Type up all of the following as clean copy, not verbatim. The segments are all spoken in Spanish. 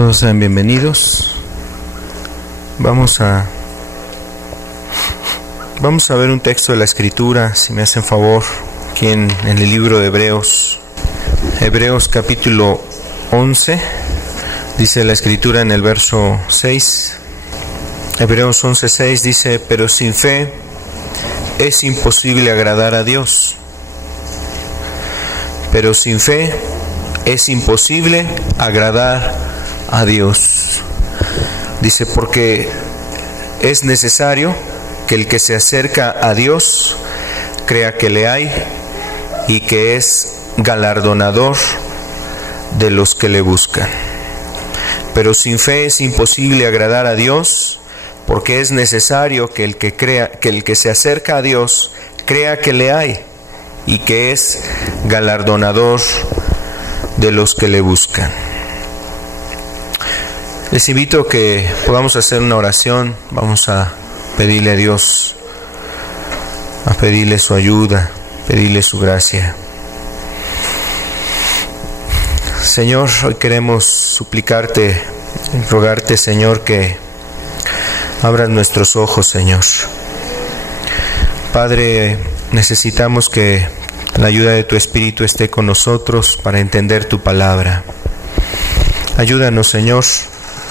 Todos sean bienvenidos. Vamos a ver un texto de la Escritura, si me hacen favor, aquí en el libro de Hebreos. Hebreos capítulo 11, dice la Escritura en el verso 6. Hebreos 11:6 dice: pero sin fe es imposible agradar a Dios. Pero sin fe es imposible agradar a Dios. Dice, porque es necesario que el que se acerca a Dios crea que le hay y que es galardonador de los que le buscan. Pero sin fe es imposible agradar a Dios, porque es necesario que el que se acerca a Dios crea que le hay y que es galardonador de los que le buscan. Les invito a que podamos hacer una oración. Vamos a pedirle a Dios, a pedirle su ayuda, pedirle su gracia. Señor, hoy queremos suplicarte, rogarte, Señor, que abras nuestros ojos, Señor. Padre, necesitamos que la ayuda de tu Espíritu esté con nosotros para entender tu palabra. Ayúdanos, Señor.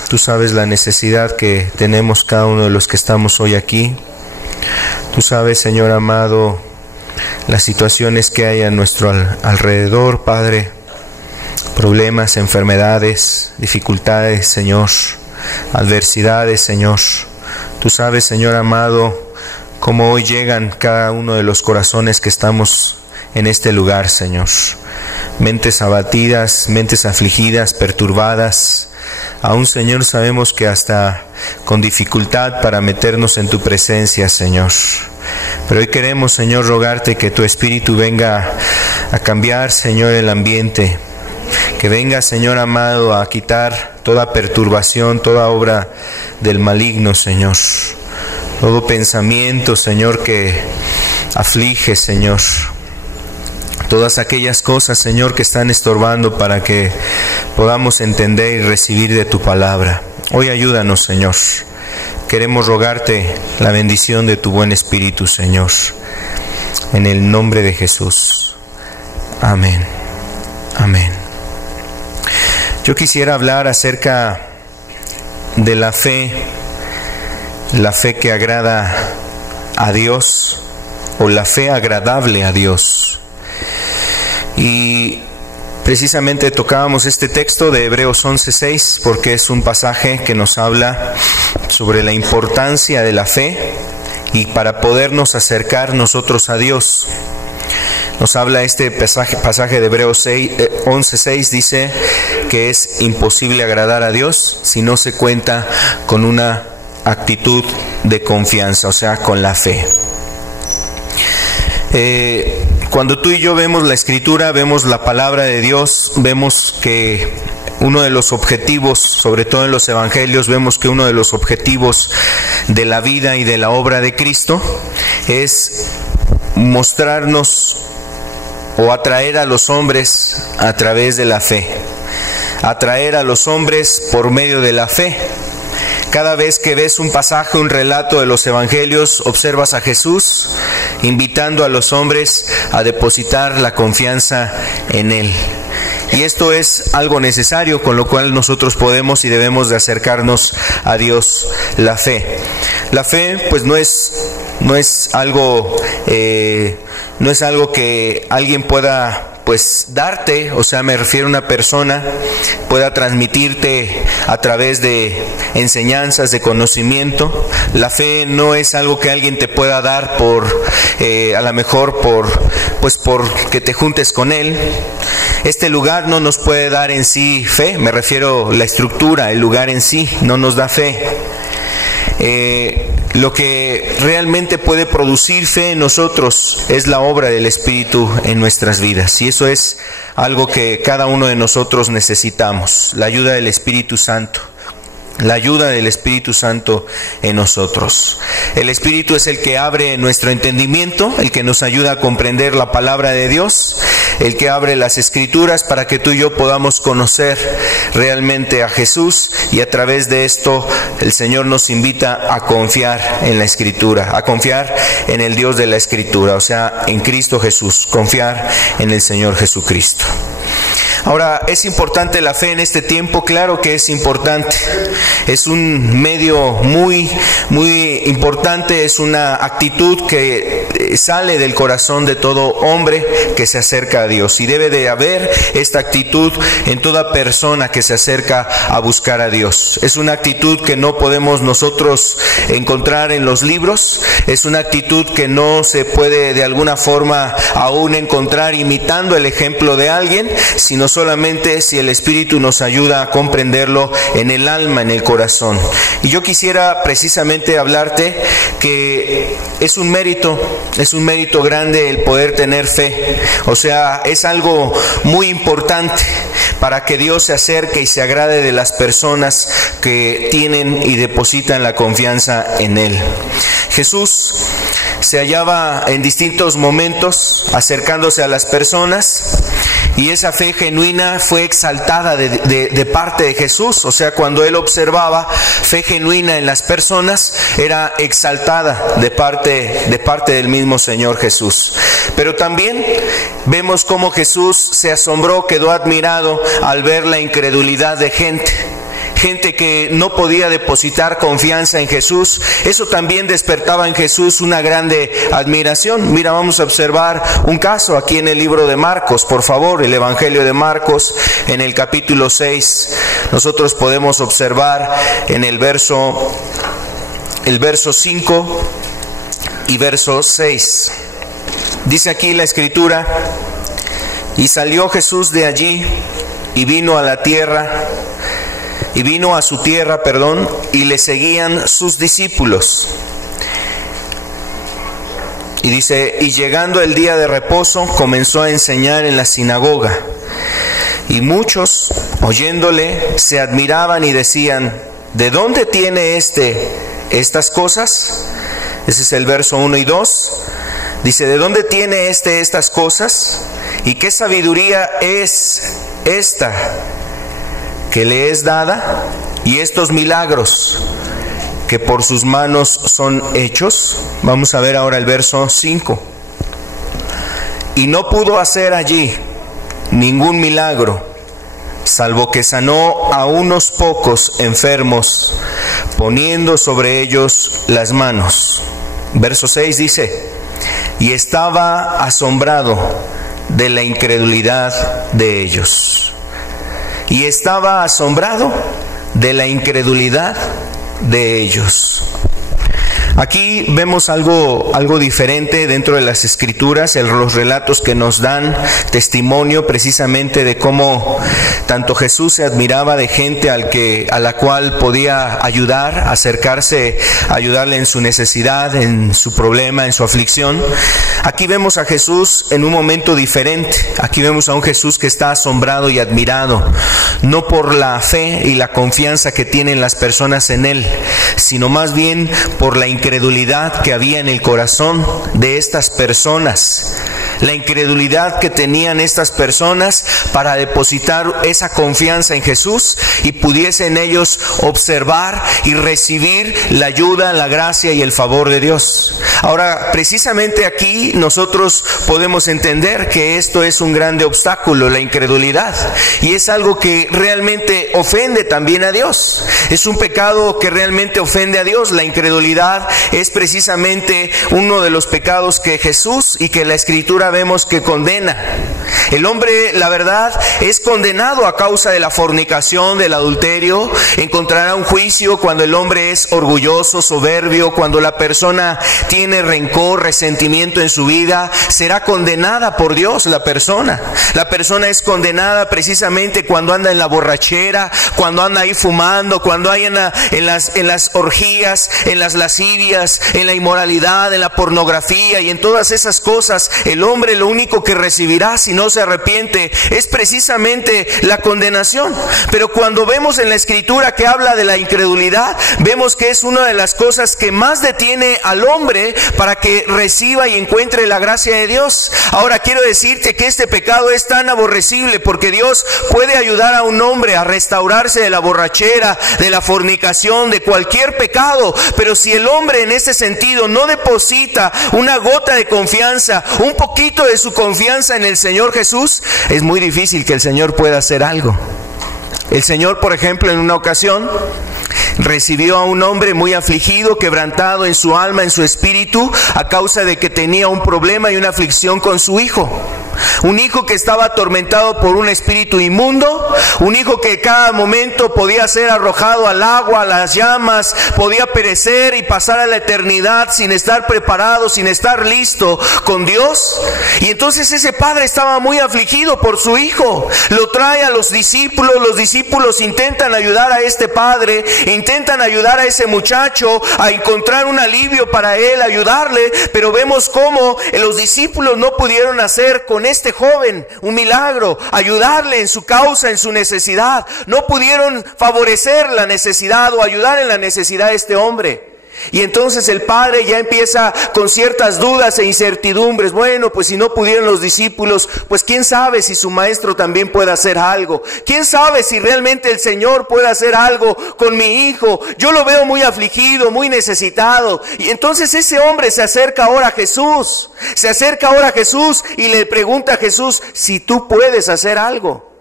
Tú sabes la necesidad que tenemos cada uno de los que estamos hoy aquí. Tú sabes, Señor amado, las situaciones que hay a nuestro alrededor, Padre. Problemas, enfermedades, dificultades, Señor. Adversidades, Señor. Tú sabes, Señor amado, cómo hoy llegan cada uno de los corazones que estamos en este lugar, Señor. Mentes abatidas, mentes afligidas, perturbadas. Aún, Señor, sabemos que hasta con dificultad para meternos en tu presencia, Señor. Pero hoy queremos, Señor, rogarte que tu Espíritu venga a cambiar, Señor, el ambiente. Que venga, Señor amado, a quitar toda perturbación, toda obra del maligno, Señor. Todo pensamiento, Señor, que aflige, Señor. Todas aquellas cosas, Señor, que están estorbando para que podamos entender y recibir de tu palabra. Hoy ayúdanos, Señor. Queremos rogarte la bendición de tu buen Espíritu, Señor. En el nombre de Jesús. Amén. Amén. Yo quisiera hablar acerca de la fe que agrada a Dios, o la fe agradable a Dios. Y precisamente tocábamos este texto de Hebreos 11:6 porque es un pasaje que nos habla sobre la importancia de la fe y para podernos acercar nosotros a Dios. Nos habla este pasaje de Hebreos 11:6, dice que es imposible agradar a Dios si no se cuenta con una actitud de confianza, o sea, con la fe. Cuando tú y yo vemos la Escritura, vemos la palabra de Dios, vemos que uno de los objetivos, sobre todo en los evangelios, vemos que uno de los objetivos de la vida y de la obra de Cristo es mostrarnos o atraer a los hombres a través de la fe. Atraer a los hombres por medio de la fe. Cada vez que ves un pasaje, un relato de los evangelios, observas a Jesús invitando a los hombres a depositar la confianza en Él. Y esto es algo necesario, con lo cual nosotros podemos y debemos de acercarnos a Dios. La fe. La fe, pues no es algo que alguien pueda darte, o sea, me refiero a una persona pueda transmitirte a través de enseñanzas, de conocimiento. La fe no es algo que alguien te pueda dar a lo mejor por que te juntes con él. Este lugar no nos puede dar en sí fe, me refiero a la estructura, el lugar en sí no nos da fe. Lo que realmente puede producir fe en nosotros es la obra del Espíritu en nuestras vidas, y eso es algo que cada uno de nosotros necesitamos, la ayuda del Espíritu Santo. la ayuda del Espíritu Santo en nosotros. El Espíritu es el que abre nuestro entendimiento, el que nos ayuda a comprender la palabra de Dios, el que abre las Escrituras para que tú y yo podamos conocer realmente a Jesús, y a través de esto el Señor nos invita a confiar en la Escritura, a confiar en el Dios de la Escritura, o sea, en Cristo Jesús, confiar en el Señor Jesucristo. Ahora, ¿es importante la fe en este tiempo? Claro que es importante. Es un medio muy importante, es una actitud que sale del corazón de todo hombre que se acerca a Dios. Y debe de haber esta actitud en toda persona que se acerca a buscar a Dios. Es una actitud que no podemos nosotros encontrar en los libros. Es una actitud que no se puede de alguna forma aún encontrar imitando el ejemplo de alguien, sino solamente si el Espíritu nos ayuda a comprenderlo en el alma, en el corazón. Y yo quisiera precisamente hablarte que es un mérito grande el poder tener fe. O sea, es algo muy importante para que Dios se acerque y se agrade de las personas que tienen y depositan la confianza en Él. Jesús se hallaba en distintos momentos acercándose a las personas, y esa fe genuina fue exaltada de parte de Jesús. O sea, cuando Él observaba fe genuina en las personas, era exaltada de parte del mismo Señor Jesús. Pero también vemos cómo Jesús se asombró, quedó admirado al ver la incredulidad de gente que no podía depositar confianza en Jesús. Eso también despertaba en Jesús una grande admiración. Mira, vamos a observar un caso aquí en el libro de Marcos, por favor, el Evangelio de Marcos, en el capítulo 6. Nosotros podemos observar en el verso 5 y verso 6. Dice aquí la Escritura: y salió Jesús de allí y vino a su tierra, y le seguían sus discípulos. Y dice: y llegando el día de reposo, comenzó a enseñar en la sinagoga. Y muchos, oyéndole, se admiraban y decían: ¿de dónde tiene estas cosas? Ese es el verso 1 y 2. Dice: ¿de dónde tiene estas cosas? ¿Y qué sabiduría es esta que le es dada? Y estos milagros que por sus manos son hechos. Vamos a ver ahora el verso 5. Y no pudo hacer allí ningún milagro, salvo que sanó a unos pocos enfermos, poniendo sobre ellos las manos. Verso 6 dice: y estaba asombrado de la incredulidad de ellos. Y estaba asombrado de la incredulidad de ellos. Aquí vemos algo diferente dentro de las Escrituras, los relatos que nos dan testimonio precisamente de cómo tanto Jesús se admiraba de gente a la cual podía ayudar, acercarse, ayudarle en su necesidad, en su problema, en su aflicción. Aquí vemos a Jesús en un momento diferente. Aquí vemos a un Jesús que está asombrado y admirado, no por la fe y la confianza que tienen las personas en Él, sino más bien por la incredulidad que había en el corazón de estas personas, la incredulidad que tenían estas personas para depositar esa confianza en Jesús y pudiesen ellos observar y recibir la ayuda, la gracia y el favor de Dios. Ahora, precisamente aquí nosotros podemos entender que esto es un grande obstáculo, la incredulidad, y es algo que realmente ofende también a Dios. Es un pecado que realmente ofende a Dios. La incredulidad es precisamente uno de los pecados que Jesús y que la Escritura vemos que condena. El hombre, la verdad, es condenado a causa de la fornicación, del adulterio. Encontrará un juicio cuando el hombre es orgulloso, soberbio, cuando la persona tiene rencor, resentimiento en su vida. Será condenada por Dios la persona. La persona es condenada precisamente cuando anda en la borrachera, cuando anda ahí fumando, cuando hay en las orgías, en las lascivias, en la inmoralidad, en la pornografía y en todas esas cosas. El hombre hombre lo único que recibirá si no se arrepiente es precisamente la condenación. Pero cuando vemos en la Escritura que habla de la incredulidad, vemos que es una de las cosas que más detiene al hombre para que reciba y encuentre la gracia de Dios. Ahora quiero decirte que este pecado es tan aborrecible porque Dios puede ayudar a un hombre a restaurarse de la borrachera, de la fornicación, de cualquier pecado, pero si el hombre en este sentido no deposita una gota de confianza, un poquito de su confianza en el Señor Jesús, es muy difícil que el Señor pueda hacer algo. El Señor, por ejemplo, en una ocasión recibió a un hombre muy afligido, quebrantado en su alma, en su espíritu, a causa de que tenía un problema y una aflicción con su hijo. Un hijo que estaba atormentado por un espíritu inmundo, un hijo que cada momento podía ser arrojado al agua, a las llamas, podía perecer y pasar a la eternidad sin estar preparado, sin estar listo con Dios. Y entonces ese padre estaba muy afligido por su hijo. Lo trae a los discípulos intentan ayudar a este padre, intentan ayudar a ese muchacho a encontrar un alivio para él, ayudarle, pero vemos cómo los discípulos no pudieron hacer con este joven un milagro, ayudarle en su causa, en su necesidad. No pudieron favorecer la necesidad o ayudar en la necesidad de este hombre. Y entonces el padre ya empieza con ciertas dudas e incertidumbres. Bueno, pues si no pudieron los discípulos, pues quién sabe si su maestro también puede hacer algo. Quién sabe si realmente el Señor puede hacer algo con mi hijo. Yo lo veo muy afligido, muy necesitado. Y entonces ese hombre se acerca ahora a Jesús. Se acerca ahora a Jesús y le pregunta a Jesús si tú puedes hacer algo.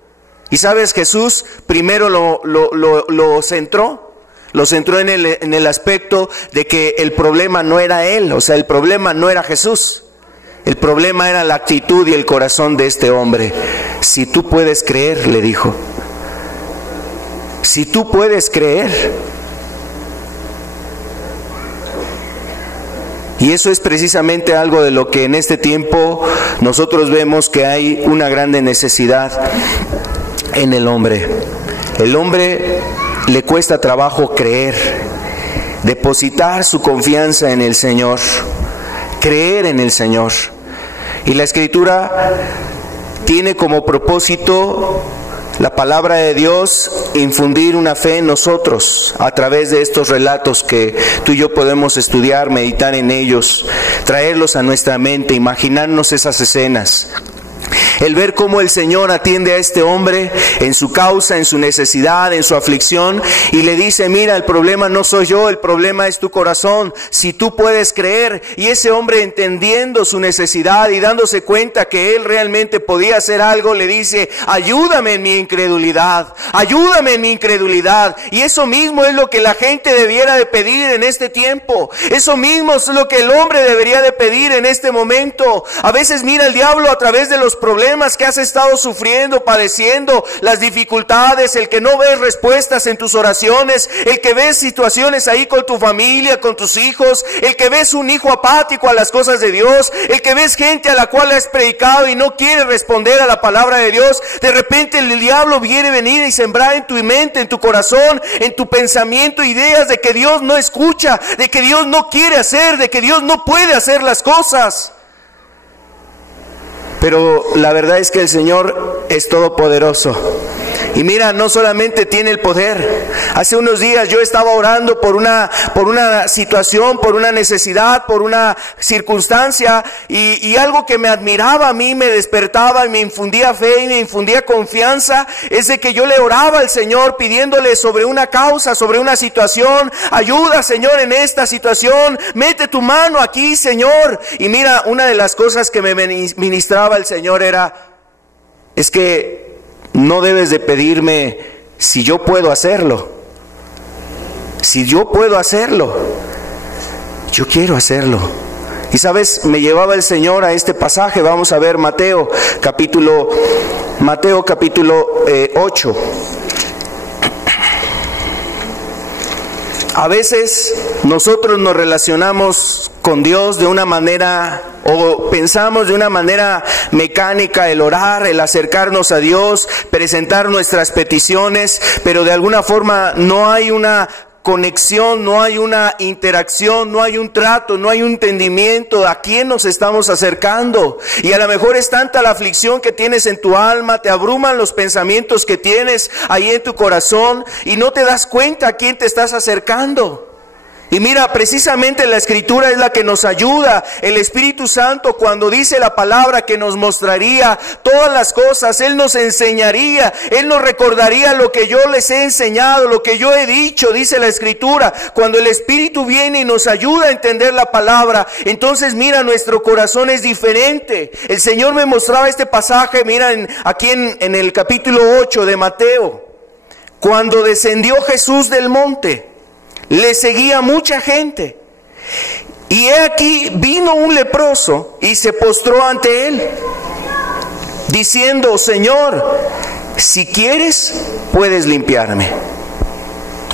Y sabes, Jesús primero lo centró. Lo centró en el aspecto de que el problema no era él, o sea, el problema no era Jesús. El problema era la actitud y el corazón de este hombre. Si tú puedes creer, le dijo. Si tú puedes creer. Y eso es precisamente algo de lo que en este tiempo nosotros vemos que hay una grande necesidad en el hombre. El hombre le cuesta trabajo creer, depositar su confianza en el Señor, creer en el Señor. Y la Escritura tiene como propósito, la palabra de Dios, infundir una fe en nosotros a través de estos relatos que tú y yo podemos estudiar, meditar en ellos, traerlos a nuestra mente, imaginarnos esas escenas. El ver cómo el Señor atiende a este hombre en su causa, en su necesidad, en su aflicción, y le dice: mira, el problema no soy yo, el problema es tu corazón, si tú puedes creer. Y ese hombre, entendiendo su necesidad y dándose cuenta que él realmente podía hacer algo, le dice: ayúdame en mi incredulidad, ayúdame en mi incredulidad. Y eso mismo es lo que la gente debiera de pedir en este tiempo. Eso mismo es lo que el hombre debería de pedir en este momento. A veces mira el diablo a través de los problemas que has estado sufriendo, padeciendo, las dificultades, el que no ves respuestas en tus oraciones, el que ves situaciones ahí con tu familia, con tus hijos, el que ves un hijo apático a las cosas de Dios, el que ves gente a la cual has predicado y no quiere responder a la palabra de Dios. De repente el diablo quiere venir y sembrar en tu mente, en tu corazón, en tu pensamiento, ideas de que Dios no escucha, de que Dios no quiere hacer, de que Dios no puede hacer las cosas. Pero la verdad es que el Señor es todopoderoso. Y mira, no solamente tiene el poder. Hace unos días yo estaba orando por una situación, por una necesidad, por una circunstancia, y algo que me admiraba a mí, me despertaba y me infundía fe y me infundía confianza, es de que yo le oraba al Señor pidiéndole sobre una causa, sobre una situación: ayuda, Señor, en esta situación, mete tu mano aquí, Señor. Y mira, una de las cosas que me ministraba el Señor es que no debes de pedirme si yo puedo hacerlo. Si yo puedo hacerlo, yo quiero hacerlo. Y sabes, me llevaba el Señor a este pasaje. Vamos a ver Mateo capítulo 8. A veces nosotros nos relacionamos con Dios de una manera, o pensamos de una manera mecánica, el orar, el acercarnos a Dios, presentar nuestras peticiones, pero de alguna forma no hay una conexión, no hay una interacción, no hay un trato, no hay un entendimiento a quién nos estamos acercando. Y a lo mejor es tanta la aflicción que tienes en tu alma, te abruman los pensamientos que tienes ahí en tu corazón y no te das cuenta a quién te estás acercando. Y mira, precisamente la Escritura es la que nos ayuda. El Espíritu Santo, cuando dice la palabra que nos mostraría todas las cosas, Él nos enseñaría, Él nos recordaría lo que yo les he enseñado, lo que yo he dicho, dice la Escritura. Cuando el Espíritu viene y nos ayuda a entender la palabra, entonces mira, nuestro corazón es diferente. El Señor me mostraba este pasaje, mira, aquí en el capítulo 8 de Mateo. Cuando descendió Jesús del monte, le seguía mucha gente. Y he aquí vino un leproso y se postró ante él, diciendo: Señor, si quieres, puedes limpiarme.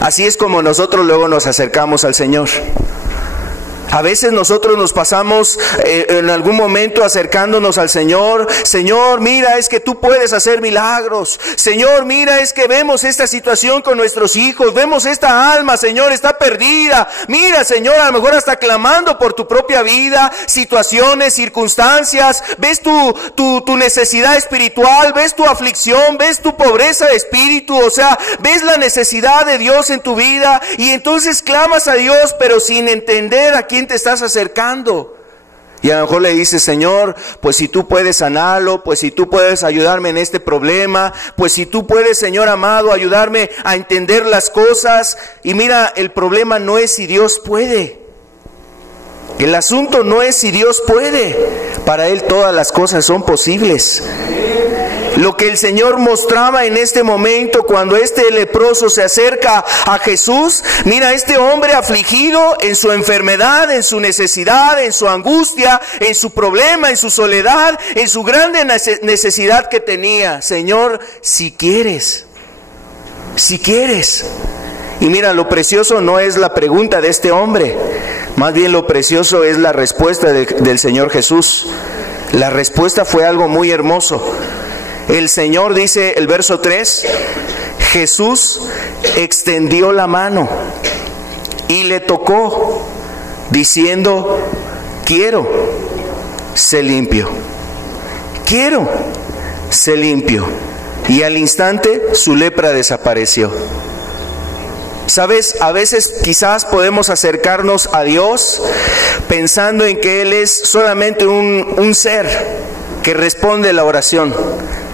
Así es como nosotros luego nos acercamos al Señor. A veces nosotros nos pasamos en algún momento acercándonos al Señor. Señor, mira, es que tú puedes hacer milagros. Señor, mira, es que vemos esta situación con nuestros hijos. Vemos esta alma, Señor, está perdida. Mira, Señor, a lo mejor hasta clamando por tu propia vida, situaciones, circunstancias. Ves tu necesidad espiritual, ves tu aflicción, ves tu pobreza de espíritu. O sea, ves la necesidad de Dios en tu vida. Y entonces clamas a Dios, pero sin entender a quién te estás acercando. Y a lo mejor le dices: Señor, pues si tú puedes sanarlo, pues si tú puedes ayudarme en este problema, pues si tú puedes, Señor amado, ayudarme a entender las cosas. Y mira, el problema no es si Dios puede. El asunto no es si Dios puede. Para Él todas las cosas son posibles. Lo que el Señor mostraba en este momento, cuando este leproso se acerca a Jesús, mira, este hombre afligido en su enfermedad, en su necesidad, en su angustia, en su problema, en su soledad, en su grande necesidad que tenía. Señor, si quieres, si quieres. Y mira, lo precioso no es la pregunta de este hombre, más bien lo precioso es la respuesta del Señor Jesús. La respuesta fue algo muy hermoso. El Señor, dice el verso 3, Jesús extendió la mano y le tocó, diciendo: quiero, sé limpio. Quiero, sé limpio. Y al instante su lepra desapareció. ¿Sabes? A veces quizás podemos acercarnos a Dios pensando en que Él es solamente un ser que responde la oración,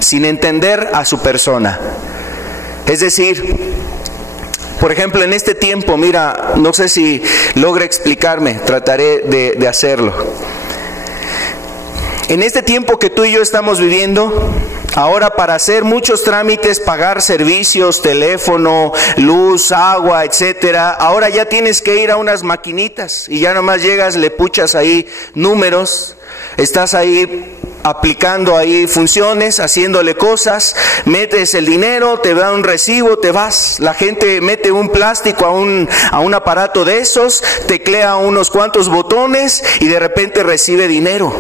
sin entender a su persona. Es decir, por ejemplo, en este tiempo, mira, no sé si logre explicarme, trataré de hacerlo. En este tiempo que tú y yo estamos viviendo, ahora para hacer muchos trámites, pagar servicios, teléfono, luz, agua, etcétera, ahora ya tienes que ir a unas maquinitas y ya nomás llegas, le puchas ahí números, estás ahí aplicando ahí funciones, haciéndole cosas, metes el dinero, te da un recibo, te vas. La gente mete un plástico a un aparato de esos, teclea unos cuantos botones y de repente recibe dinero.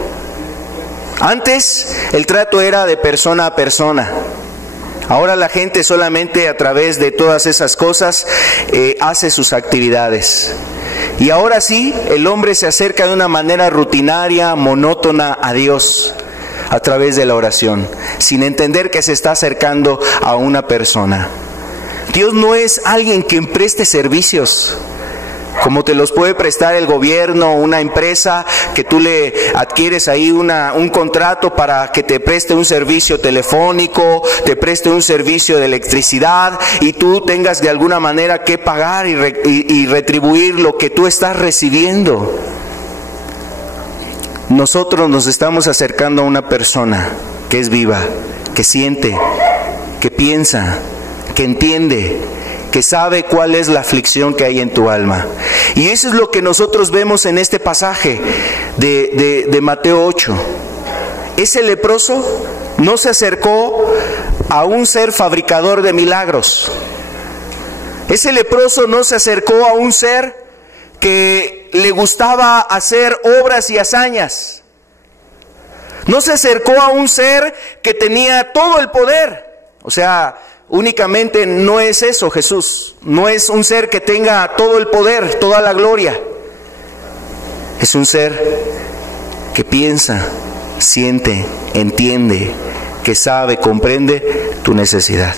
Antes el trato era de persona a persona. Ahora la gente solamente a través de todas esas cosas hace sus actividades. Y ahora sí, el hombre se acerca de una manera rutinaria, monótona a Dios a través de la oración, sin entender que se está acercando a una persona. Dios no es alguien quien preste servicios, como te los puede prestar el gobierno, una empresa que tú le adquieres ahí un contrato para que te preste un servicio telefónico, te preste un servicio de electricidad y tú tengas de alguna manera que pagar y retribuir lo que tú estás recibiendo. Nosotros nos estamos acercando a una persona que es viva, que siente, que piensa, que entiende, que sabe cuál es la aflicción que hay en tu alma. Y eso es lo que nosotros vemos en este pasaje de Mateo 8. Ese leproso no se acercó a un ser fabricador de milagros. Ese leproso no se acercó a un ser que le gustaba hacer obras y hazañas. No se acercó a un ser que tenía todo el poder. O sea, únicamente no es eso Jesús. No es un ser que tenga todo el poder, toda la gloria. Es un ser que piensa, siente, entiende, que sabe, comprende tu necesidad.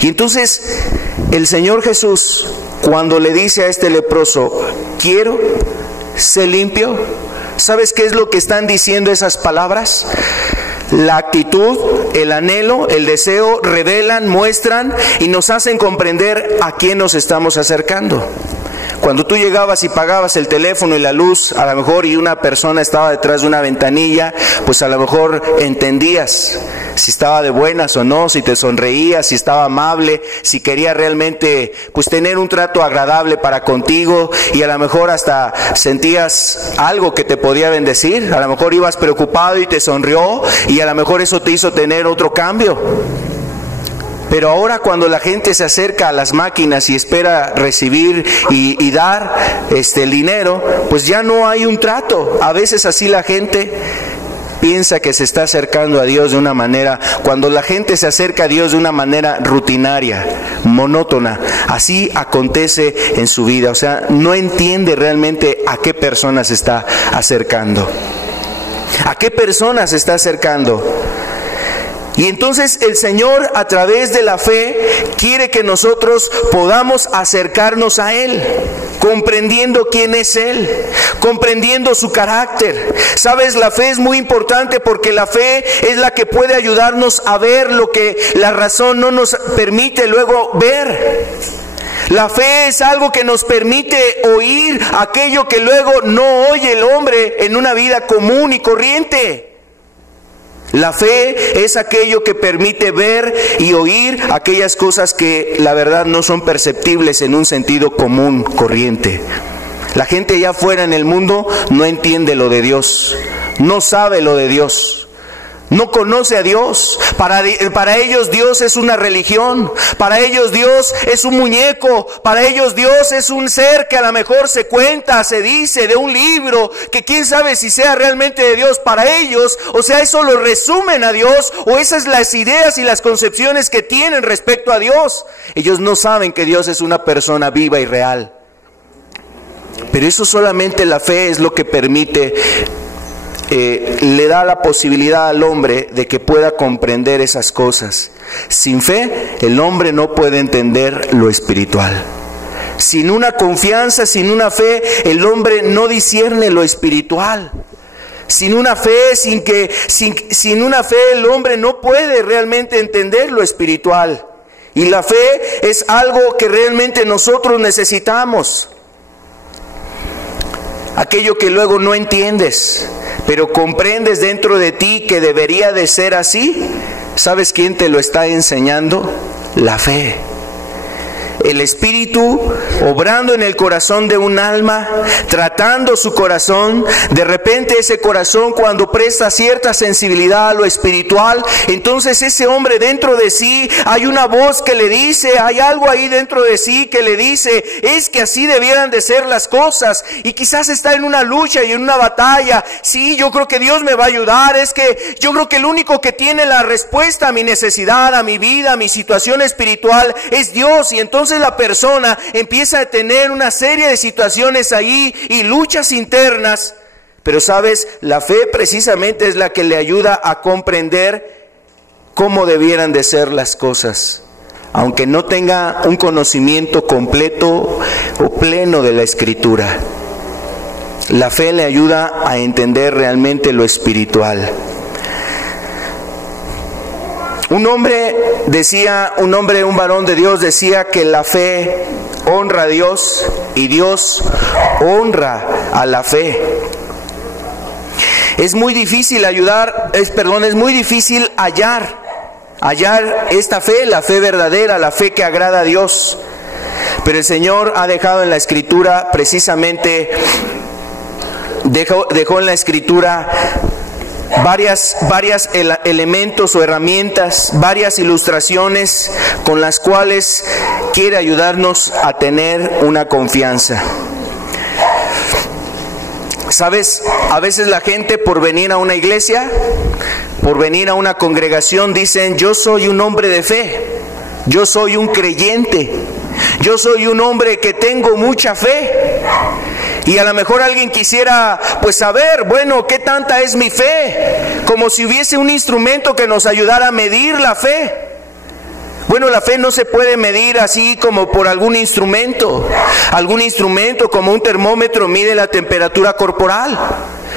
Y entonces el Señor Jesús, cuando le dice a este leproso, quiero, sé limpio, ¿sabes qué es lo que están diciendo esas palabras? La actitud, el anhelo, el deseo revelan, muestran y nos hacen comprender a quién nos estamos acercando. Cuando tú llegabas y pagabas el teléfono y la luz, a lo mejor, y una persona estaba detrás de una ventanilla, pues a lo mejor entendías si estaba de buenas o no, si te sonreía, si estaba amable, si quería realmente pues tener un trato agradable para contigo, y a lo mejor hasta sentías algo que te podía bendecir. A lo mejor ibas preocupado y te sonrió, y a lo mejor eso te hizo tener otro cambio. Pero ahora, cuando la gente se acerca a las máquinas y espera recibir y dar el dinero, pues ya no hay un trato. A veces así la gente piensa que se está acercando a Dios de una manera, cuando la gente se acerca a Dios de una manera rutinaria, monótona, así acontece en su vida. O sea, no entiende realmente a qué persona se está acercando. ¿A qué persona se está acercando? Y entonces el Señor, a través de la fe, quiere que nosotros podamos acercarnos a Él, comprendiendo quién es Él, comprendiendo su carácter. Sabes, la fe es muy importante, porque la fe es la que puede ayudarnos a ver lo que la razón no nos permite luego ver. La fe es algo que nos permite oír aquello que luego no oye el hombre en una vida común y corriente. La fe es aquello que permite ver y oír aquellas cosas que la verdad no son perceptibles en un sentido común, corriente. La gente allá afuera en el mundo no entiende lo de Dios, no sabe lo de Dios, no conoce a Dios. Para ellos Dios es una religión, para ellos Dios es un muñeco, para ellos Dios es un ser que a lo mejor se cuenta, se dice de un libro, que quién sabe si sea realmente de Dios. Para ellos, o sea, eso lo resumen a Dios, o esas las ideas y las concepciones que tienen respecto a Dios. Ellos no saben que Dios es una persona viva y real. Pero eso solamente la fe es lo que permite, le da la posibilidad al hombre de que pueda comprender esas cosas. Sin fe, el hombre no puede entender lo espiritual. Sin una confianza, sin una fe, el hombre no discierne lo espiritual. Sin una fe, sin una fe, el hombre no puede realmente entender lo espiritual. Y la fe es algo que realmente nosotros necesitamos. Aquello que luego no entiendes, pero comprendes dentro de ti que debería de ser así. ¿Sabes quién te lo está enseñando? La fe. El Espíritu obrando en el corazón de un alma, tratando su corazón. De repente ese corazón, cuando presta cierta sensibilidad a lo espiritual, entonces ese hombre dentro de sí, hay una voz que le dice, hay algo ahí dentro de sí que le dice, es que así debieran de ser las cosas. Y quizás está en una lucha y en una batalla. Sí, yo creo que Dios me va a ayudar, es que yo creo que el único que tiene la respuesta a mi necesidad, a mi vida, a mi situación espiritual es Dios. Y entonces la persona empieza a tener una serie de situaciones ahí y luchas internas. Pero sabes, la fe precisamente es la que le ayuda a comprender cómo debieran de ser las cosas, aunque no tenga un conocimiento completo o pleno de la Escritura. La fe le ayuda a entender realmente lo espiritual. Un varón de Dios decía que la fe honra a Dios y Dios honra a la fe. Es muy difícil hallar esta fe, la fe verdadera, la fe que agrada a Dios. Pero el Señor ha dejado en la Escritura precisamente, dejó en la Escritura varias elementos o herramientas, varias ilustraciones con las cuales quiere ayudarnos a tener una confianza. ¿Sabes? A veces la gente, por venir a una iglesia, por venir a una congregación, dicen: yo soy un hombre de fe. yo soy un creyente, yo soy un hombre que tengo mucha fe. Y a lo mejor alguien quisiera pues saber, bueno, ¿qué tanta es mi fe? Como si hubiese un instrumento que nos ayudara a medir la fe. Bueno, la fe no se puede medir así como por algún instrumento. Algún instrumento como un termómetro mide la temperatura corporal.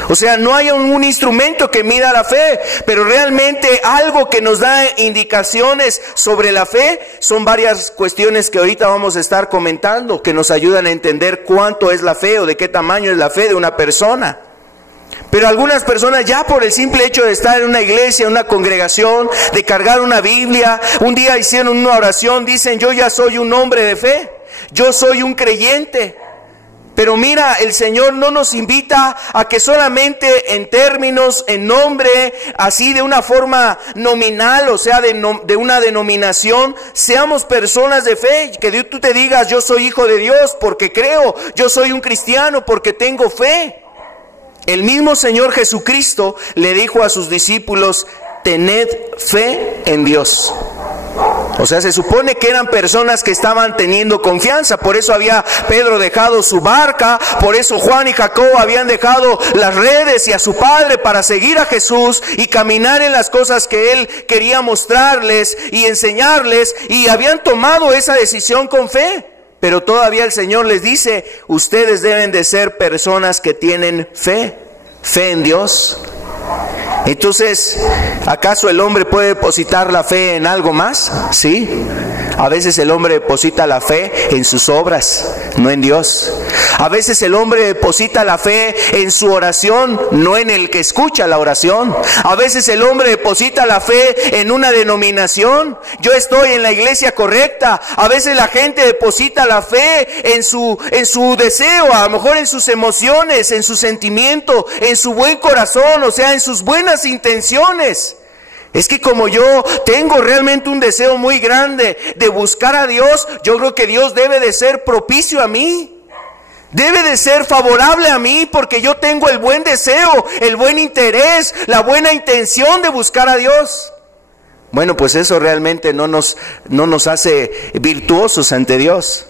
O sea, no hay un instrumento que mida la fe, pero realmente algo que nos da indicaciones sobre la fe son varias cuestiones que ahorita vamos a estar comentando, que nos ayudan a entender cuánto es la fe o de qué tamaño es la fe de una persona. Pero algunas personas ya por el simple hecho de estar en una iglesia, en una congregación, de cargar una Biblia, un día hicieron una oración, dicen, yo ya soy un hombre de fe, yo soy un creyente. Pero mira, el Señor no nos invita a que solamente en términos, en nombre, así de una forma nominal, o sea, de una denominación, seamos personas de fe, que tú te digas, yo soy hijo de Dios porque creo, yo soy un cristiano porque tengo fe. El mismo Señor Jesucristo le dijo a sus discípulos, tened fe en Dios. O sea, se supone que eran personas que estaban teniendo confianza. Por eso había Pedro dejado su barca, por eso Juan y Jacobo habían dejado las redes y a su padre para seguir a Jesús y caminar en las cosas que Él quería mostrarles y enseñarles, y habían tomado esa decisión con fe. Pero todavía el Señor les dice, ustedes deben de ser personas que tienen fe en Dios. Entonces, ¿acaso el hombre puede depositar la fe en algo más? Sí. A veces el hombre deposita la fe en sus obras, no en Dios. A veces el hombre deposita la fe en su oración, no en el que escucha la oración. A veces el hombre deposita la fe en una denominación. Yo estoy en la iglesia correcta. A veces la gente deposita la fe en su deseo, a lo mejor en sus emociones, en su sentimiento, en su buen corazón, o sea, en sus buenas intenciones. Es que como yo tengo realmente un deseo muy grande de buscar a Dios, yo creo que Dios debe de ser propicio a mí. Debe de ser favorable a mí porque yo tengo el buen deseo, el buen interés, la buena intención de buscar a Dios. Bueno, pues eso realmente no nos hace virtuosos ante Dios.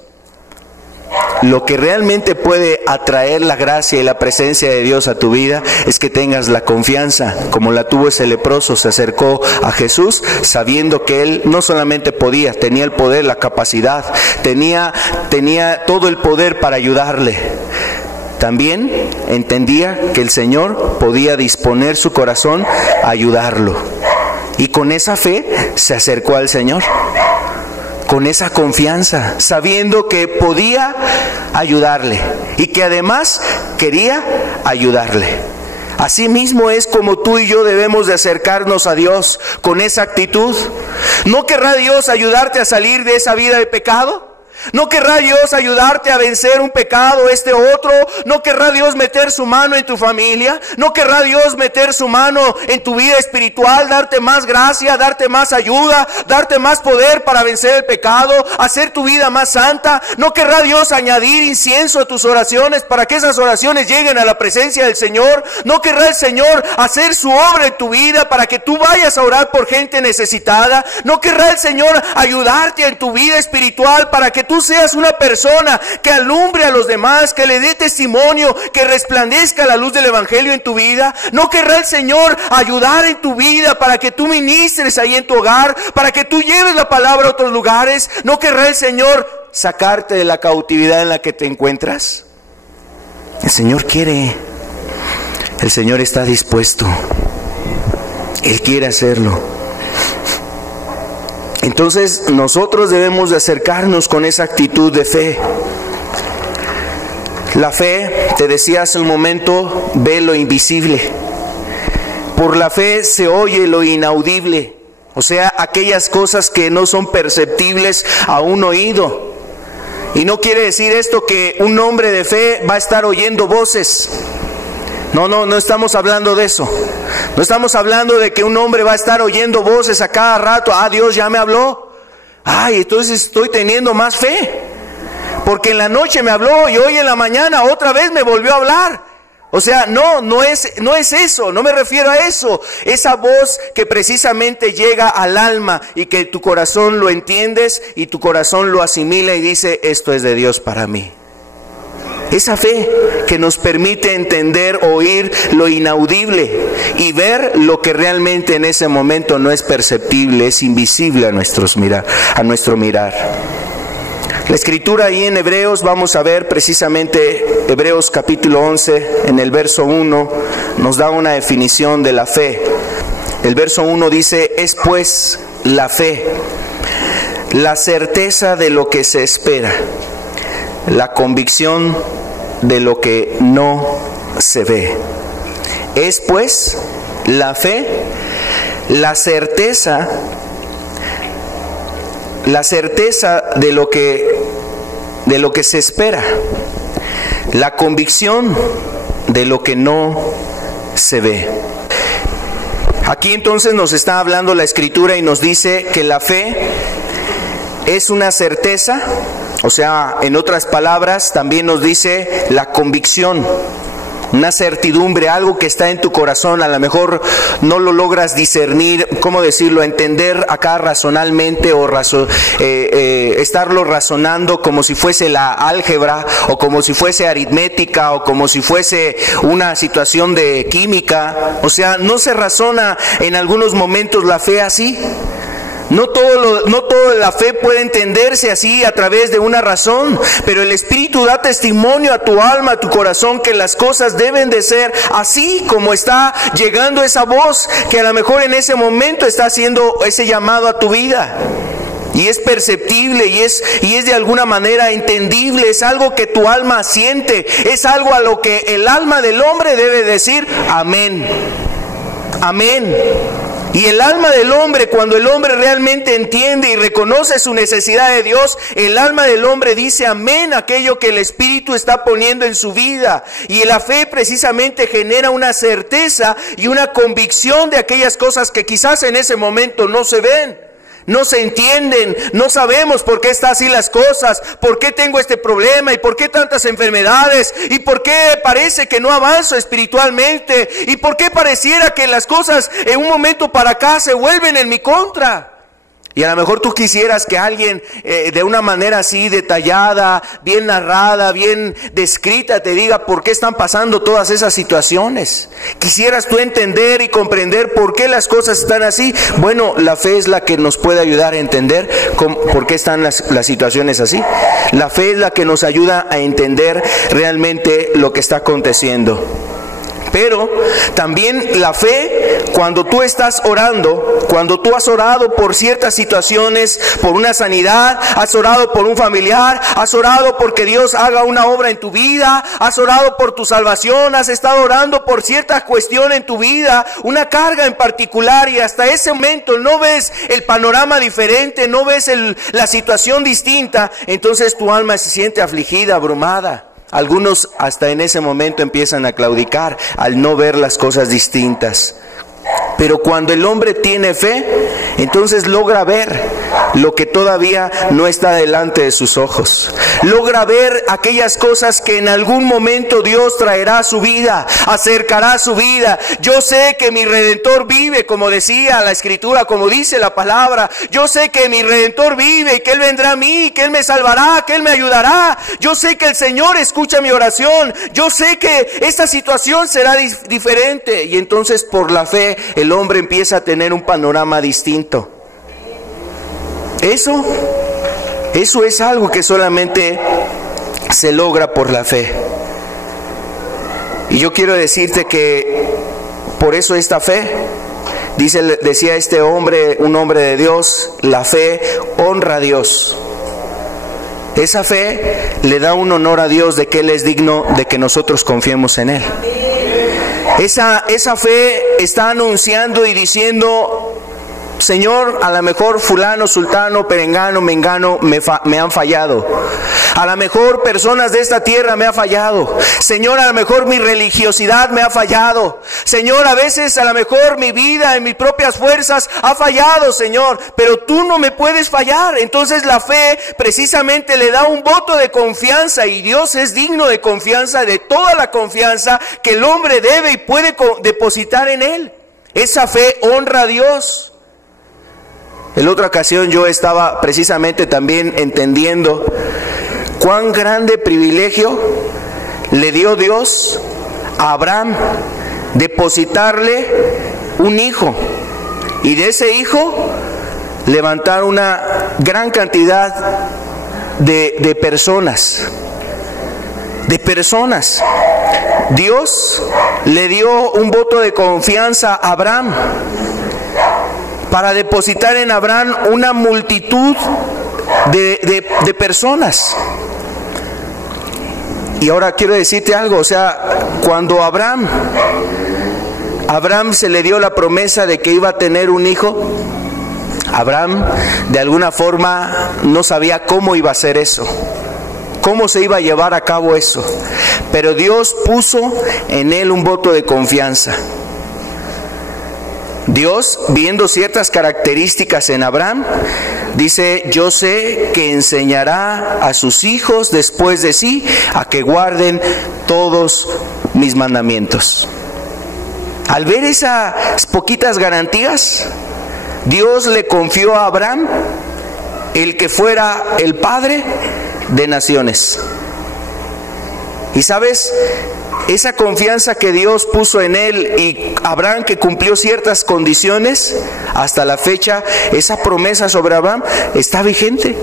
Lo que realmente puede atraer la gracia y la presencia de Dios a tu vida es que tengas la confianza, como la tuvo ese leproso. Se acercó a Jesús sabiendo que él no solamente podía, tenía el poder, la capacidad, tenía todo el poder para ayudarle. También entendía que el Señor podía disponer su corazón a ayudarlo. Y con esa fe se acercó al Señor. Con esa confianza, sabiendo que podía ayudarle y que además quería ayudarle. Así mismo es como tú y yo debemos de acercarnos a Dios con esa actitud. ¿No querrá Dios ayudarte a salir de esa vida de pecado? ¿No querrá Dios ayudarte a vencer un pecado, otro? ¿No querrá Dios meter su mano en tu familia? ¿No querrá Dios meter su mano en tu vida espiritual, darte más gracia, darte más ayuda, darte más poder para vencer el pecado, hacer tu vida más santa? ¿No querrá Dios añadir incienso a tus oraciones para que esas oraciones lleguen a la presencia del Señor? ¿No querrá el Señor hacer su obra en tu vida para que tú vayas a orar por gente necesitada? ¿No querrá el Señor ayudarte en tu vida espiritual para que tú seas una persona que alumbre a los demás, que le dé testimonio, que resplandezca la luz del Evangelio en tu vida? ¿No querrá el Señor ayudar en tu vida para que tú ministres ahí en tu hogar, para que tú lleves la palabra a otros lugares? ¿No querrá el Señor sacarte de la cautividad en la que te encuentras? El Señor quiere, el Señor está dispuesto, Él quiere hacerlo. Entonces nosotros debemos de acercarnos con esa actitud de fe. La fe, te decía hace un momento, ve lo invisible. Por la fe se oye lo inaudible, o sea, aquellas cosas que no son perceptibles a un oído. Y no quiere decir esto que un hombre de fe va a estar oyendo voces. No estamos hablando de eso. No estamos hablando de que un hombre va a estar oyendo voces a cada rato. Dios ya me habló. Entonces estoy teniendo más fe. Porque en la noche me habló y hoy en la mañana otra vez me volvió a hablar. O sea, no es eso, no me refiero a eso. Esa voz que precisamente llega al alma y que tu corazón lo entiendes y tu corazón lo asimila y dice, esto es de Dios para mí. Esa fe que nos permite entender, oír lo inaudible y ver lo que realmente en ese momento no es perceptible, es invisible a nuestro mirar. La escritura ahí en Hebreos, vamos a ver precisamente Hebreos capítulo 11, en el verso 1, nos da una definición de la fe. El verso 1 dice, es pues la fe, la certeza de lo que se espera, la convicción de lo que no se ve. Es pues la fe, la certeza de lo que se espera, la convicción de lo que no se ve. Aquí entonces nos está hablando la escritura y nos dice que la fe es una certeza, o sea, en otras palabras también nos dice la convicción, una certidumbre, algo que está en tu corazón, a lo mejor no lo logras discernir, ¿cómo decirlo?, entender acá razonalmente o estarlo razonando como si fuese la álgebra o como si fuese aritmética o como si fuese una situación de química. O sea, no se razona en algunos momentos la fe así. No toda la fe puede entenderse así a través de una razón, pero el Espíritu da testimonio a tu alma, a tu corazón, que las cosas deben de ser así como está llegando esa voz que a lo mejor en ese momento está haciendo ese llamado a tu vida. Y es perceptible y es de alguna manera entendible, es algo que tu alma siente, es algo a lo que el alma del hombre debe decir amén, amén. Y el alma del hombre, cuando el hombre realmente entiende y reconoce su necesidad de Dios, el alma del hombre dice amén a aquello que el Espíritu está poniendo en su vida. Y la fe precisamente genera una certeza y una convicción de aquellas cosas que quizás en ese momento no se ven, no se entienden, no sabemos por qué están así las cosas, por qué tengo este problema y por qué tantas enfermedades y por qué parece que no avanzo espiritualmente y por qué pareciera que las cosas en un momento para acá se vuelven en mi contra. Y a lo mejor tú quisieras que alguien de una manera así detallada, bien narrada, bien descrita, te diga por qué están pasando todas esas situaciones. Quisieras tú entender y comprender por qué las cosas están así. Bueno, la fe es la que nos puede ayudar a entender por qué están las situaciones así. La fe es la que nos ayuda a entender realmente lo que está aconteciendo. Pero también la fe, cuando tú estás orando, cuando tú has orado por ciertas situaciones, por una sanidad, has orado por un familiar, has orado porque Dios haga una obra en tu vida, has orado por tu salvación, has estado orando por cierta cuestión en tu vida, una carga en particular, y hasta ese momento no ves el panorama diferente, no ves la situación distinta, entonces tu alma se siente afligida, abrumada. Algunos hasta en ese momento empiezan a claudicar al no ver las cosas distintas. Pero cuando el hombre tiene fe, entonces logra ver lo que todavía no está delante de sus ojos. Logra ver aquellas cosas que en algún momento Dios traerá a su vida, acercará a su vida. Yo sé que mi Redentor vive, como decía la Escritura, como dice la palabra. Yo sé que mi Redentor vive y que Él vendrá a mí, que Él me salvará, que Él me ayudará. Yo sé que el Señor escucha mi oración. Yo sé que esta situación será diferente. Y entonces por la fe el hombre empieza a tener un panorama distinto. Eso es algo que solamente se logra por la fe. Y yo quiero decirte que por eso esta fe, decía este hombre, un hombre de Dios, la fe honra a Dios. Esa fe le da un honor a Dios de que Él es digno de que nosotros confiemos en Él. Esa fe está anunciando y diciendo: Señor, a lo mejor fulano, sultano, perengano, mengano me han fallado. A lo mejor personas de esta tierra me han fallado. Señor, a lo mejor mi religiosidad me ha fallado. Señor, a veces a lo mejor mi vida en mis propias fuerzas ha fallado, Señor. Pero tú no me puedes fallar. Entonces la fe precisamente le da un voto de confianza, y Dios es digno de confianza, de toda la confianza que el hombre debe y puede depositar en Él. Esa fe honra a Dios. En otra ocasión yo estaba precisamente también entendiendo cuán grande privilegio le dio Dios a Abraham, depositarle un hijo, y de ese hijo levantar una gran cantidad de personas. Dios le dio un voto de confianza a Abraham para depositar en Abraham una multitud de personas. Y ahora quiero decirte algo, o sea, cuando Abraham se le dio la promesa de que iba a tener un hijo, Abraham de alguna forma no sabía cómo iba a hacer eso, cómo se iba a llevar a cabo eso, pero Dios puso en él un voto de confianza. Dios, viendo ciertas características en Abraham, dice: yo sé que enseñará a sus hijos después de sí a que guarden todos mis mandamientos. Al ver esas poquitas garantías, Dios le confió a Abraham el que fuera el padre de naciones. Y sabes, esa confianza que Dios puso en él, y Abraham que cumplió ciertas condiciones, hasta la fecha esa promesa sobre Abraham está vigente.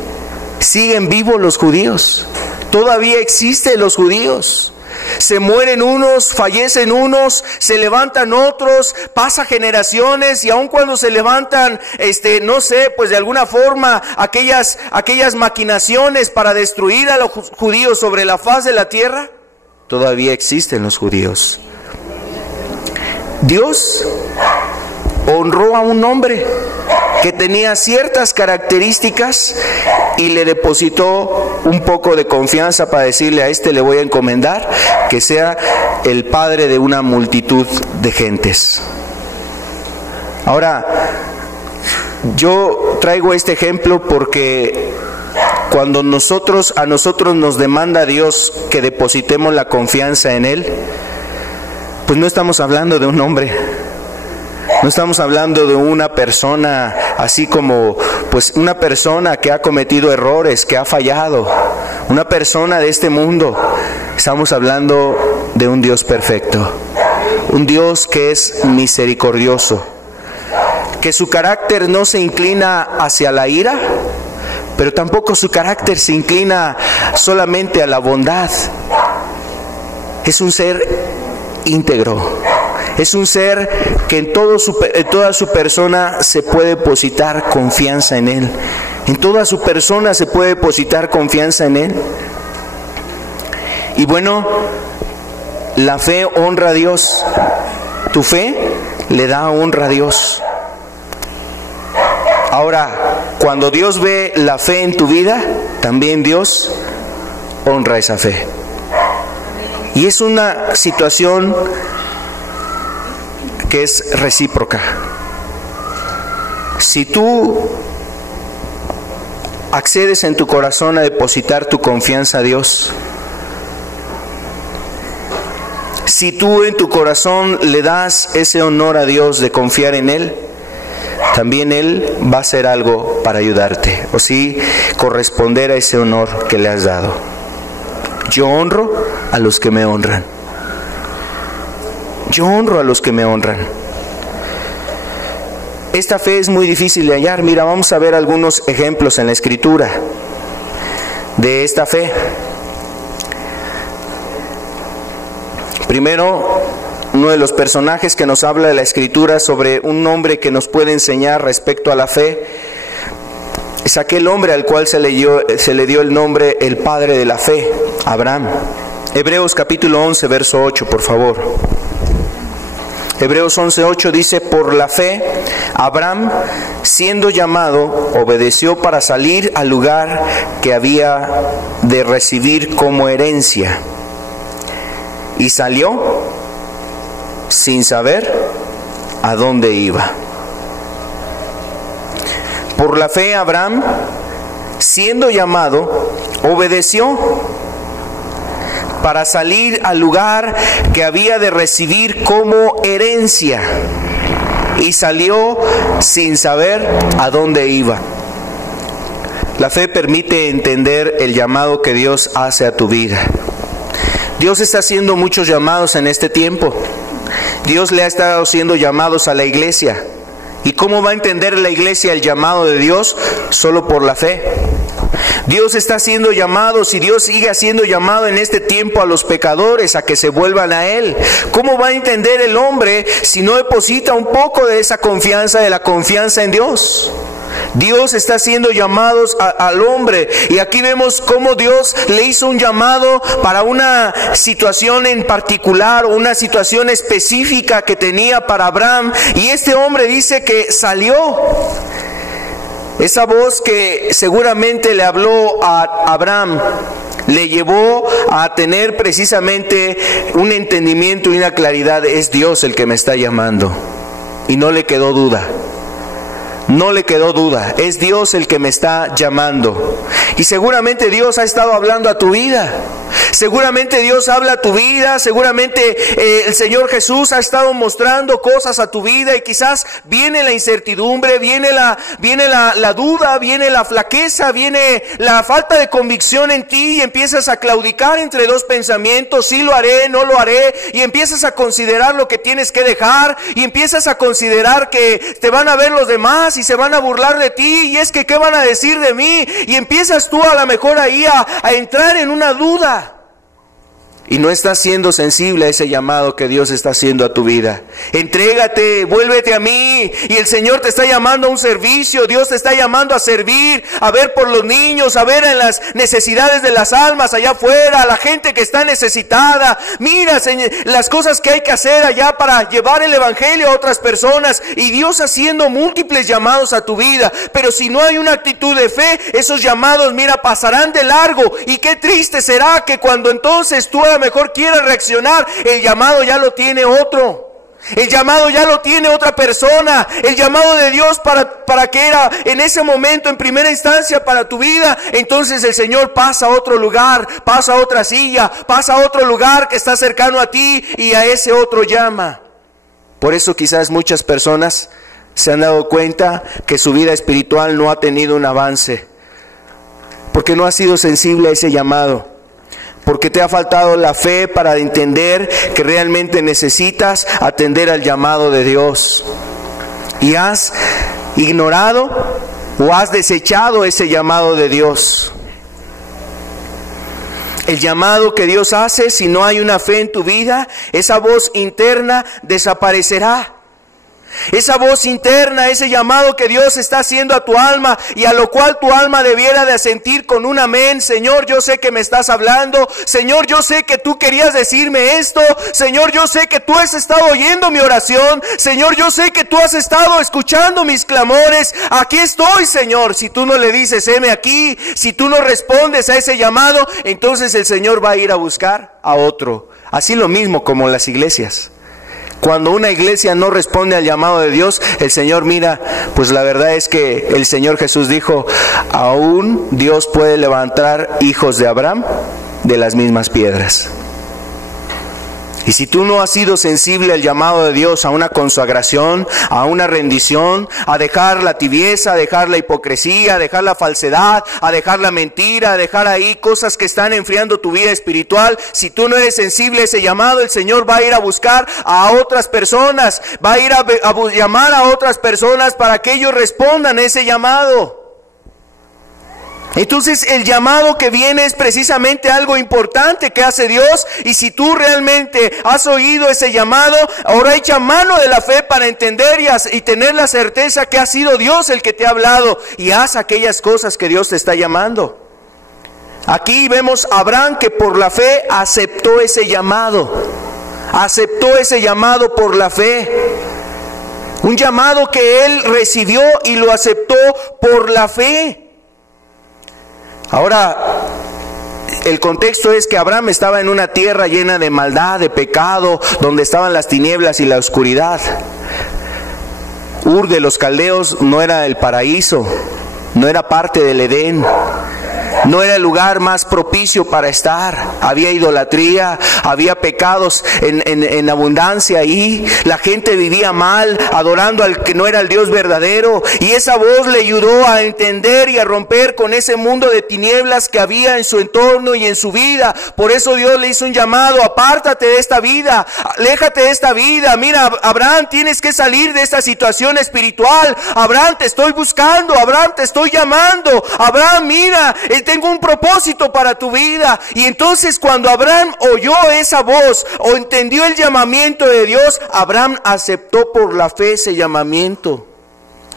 Siguen vivos los judíos, todavía existen los judíos. Se mueren unos, fallecen unos, se levantan otros, pasa generaciones, y aun cuando se levantan, no sé, pues de alguna forma aquellas maquinaciones para destruir a los judíos sobre la faz de la tierra, todavía existen los judíos. Dios honró a un hombre que tenía ciertas características y le depositó un poco de confianza para decirle: a este le voy a encomendar que sea el padre de una multitud de gentes. Ahora, yo traigo este ejemplo porque cuando a nosotros nos demanda Dios que depositemos la confianza en Él, pues no estamos hablando de un hombre, no estamos hablando de una persona así como, pues una persona que ha cometido errores, que ha fallado, una persona de este mundo. Estamos hablando de un Dios perfecto, un Dios que es misericordioso, que su carácter no se inclina hacia la ira, pero tampoco su carácter se inclina solamente a la bondad. Es un ser íntegro, es un ser que en toda su persona se puede depositar confianza en Él. En toda su persona se puede depositar confianza en Él. Y bueno, la fe honra a Dios. Tu fe le da honra a Dios. Ahora, cuando Dios ve la fe en tu vida, también Dios honra esa fe. Y es una situación que es recíproca. Si tú accedes en tu corazón a depositar tu confianza a Dios, si tú en tu corazón le das ese honor a Dios de confiar en Él, también Él va a hacer algo para ayudarte, o sí corresponder a ese honor que le has dado. Yo honro a los que me honran. Yo honro a los que me honran. Esta fe es muy difícil de hallar. Mira, vamos a ver algunos ejemplos en la Escritura de esta fe. Primero, uno de los personajes que nos habla de la Escritura sobre un hombre que nos puede enseñar respecto a la fe es aquel hombre al cual se le dio el nombre el padre de la fe, Abraham. Hebreos capítulo 11, verso 8, por favor. Hebreos 11:8 dice: por la fe, Abraham, siendo llamado, obedeció para salir al lugar que había de recibir como herencia. Y salió sin saber a dónde iba. Por la fe, Abraham, siendo llamado, obedeció para salir al lugar que había de recibir como herencia, y salió sin saber a dónde iba. La fe permite entender el llamado que Dios hace a tu vida. Dios está haciendo muchos llamados en este tiempo. Dios le ha estado haciendo llamados a la iglesia. ¿Y cómo va a entender la iglesia el llamado de Dios? Solo por la fe. Dios está haciendo llamados y Dios sigue haciendo llamado en este tiempo a los pecadores a que se vuelvan a Él. ¿Cómo va a entender el hombre si no deposita un poco de esa confianza, de la confianza en Dios? Dios está haciendo llamados al hombre, y aquí vemos cómo Dios le hizo un llamado para una situación en particular o una situación específica que tenía para Abraham, y este hombre dice que salió. Esa voz que seguramente le habló a Abraham le llevó a tener precisamente un entendimiento y una claridad. Es Dios el que me está llamando, y no le quedó duda. No le quedó duda, es Dios el que me está llamando. Y seguramente Dios ha estado hablando a tu vida. Seguramente Dios habla a tu vida. Seguramente el Señor Jesús ha estado mostrando cosas a tu vida, y quizás viene la incertidumbre, viene la duda, viene la flaqueza, viene la falta de convicción en ti, y empiezas a claudicar entre dos pensamientos: sí lo haré, no lo haré, y empiezas a considerar lo que tienes que dejar, y empiezas a considerar que te van a ver los demás y se van a burlar de ti, y es que ¿qué van a decir de mí? Y empiezas tú a lo mejor ahí a entrar en una duda. Y no estás siendo sensible a ese llamado que Dios está haciendo a tu vida. Entrégate, vuélvete a mí. Y el Señor te está llamando a un servicio. Dios te está llamando a servir, a ver por los niños, a ver en las necesidades de las almas allá afuera, a la gente que está necesitada. Mira, Señor, las cosas que hay que hacer allá para llevar el evangelio a otras personas. Y Dios haciendo múltiples llamados a tu vida. Pero si no hay una actitud de fe, esos llamados, mira, pasarán de largo. Y qué triste será que cuando entonces tú a lo mejor quieras reaccionar, el llamado ya lo tiene otro. El llamado ya lo tiene otra persona. El llamado de Dios para que era en ese momento, en primera instancia, para tu vida. Entonces el Señor pasa a otro lugar, pasa a otra silla, pasa a otro lugar que está cercano a ti, y a ese otro llama. Por eso quizás muchas personas se han dado cuenta que su vida espiritual no ha tenido un avance, porque no ha sido sensible a ese llamado. Porque te ha faltado la fe para entender que realmente necesitas atender al llamado de Dios. Y has ignorado o has desechado ese llamado de Dios. El llamado que Dios hace, si no hay una fe en tu vida, esa voz interna desaparecerá. Esa voz interna, ese llamado que Dios está haciendo a tu alma, y a lo cual tu alma debiera de asentir con un amén. Señor, yo sé que me estás hablando. Señor, yo sé que tú querías decirme esto. Señor, yo sé que tú has estado oyendo mi oración. Señor, yo sé que tú has estado escuchando mis clamores. Aquí estoy, Señor. Si tú no le dices, heme aquí, si tú no respondes a ese llamado, entonces el Señor va a ir a buscar a otro. Así lo mismo como las iglesias. Cuando una iglesia no responde al llamado de Dios, el Señor mira, pues la verdad es que el Señor Jesús dijo, aún Dios puede levantar hijos de Abraham de las mismas piedras. Y si tú no has sido sensible al llamado de Dios, a una consagración, a una rendición, a dejar la tibieza, a dejar la hipocresía, a dejar la falsedad, a dejar la mentira, a dejar ahí cosas que están enfriando tu vida espiritual, si tú no eres sensible a ese llamado, el Señor va a ir a buscar a otras personas, va a ir a llamar a otras personas para que ellos respondan a ese llamado. Entonces el llamado que viene es precisamente algo importante que hace Dios, y si tú realmente has oído ese llamado, ahora echa mano de la fe para entender y tener la certeza que ha sido Dios el que te ha hablado, y haz aquellas cosas que Dios te está llamando. Aquí vemos a Abraham que por la fe aceptó ese llamado. aceptó ese llamado por la fe. Un llamado que él recibió y lo aceptó por la fe. Ahora, el contexto es que Abraham estaba en una tierra llena de maldad, de pecado, donde estaban las tinieblas y la oscuridad. Ur de los Caldeos no era el paraíso, no era parte del Edén. No era el lugar más propicio para estar. Había idolatría, había pecados en abundancia ahí. La gente vivía mal, adorando al que no era el Dios verdadero. Y esa voz le ayudó a entender y a romper con ese mundo de tinieblas que había en su entorno y en su vida. Por eso Dios le hizo un llamado: apártate de esta vida, aléjate de esta vida. Mira, Abraham, tienes que salir de esta situación espiritual. Abraham, te estoy buscando. Abraham, te estoy llamando. Abraham, mira, tengo un propósito para tu vida. Y entonces cuando Abraham oyó esa voz o entendió el llamamiento de Dios, Abraham aceptó por la fe ese llamamiento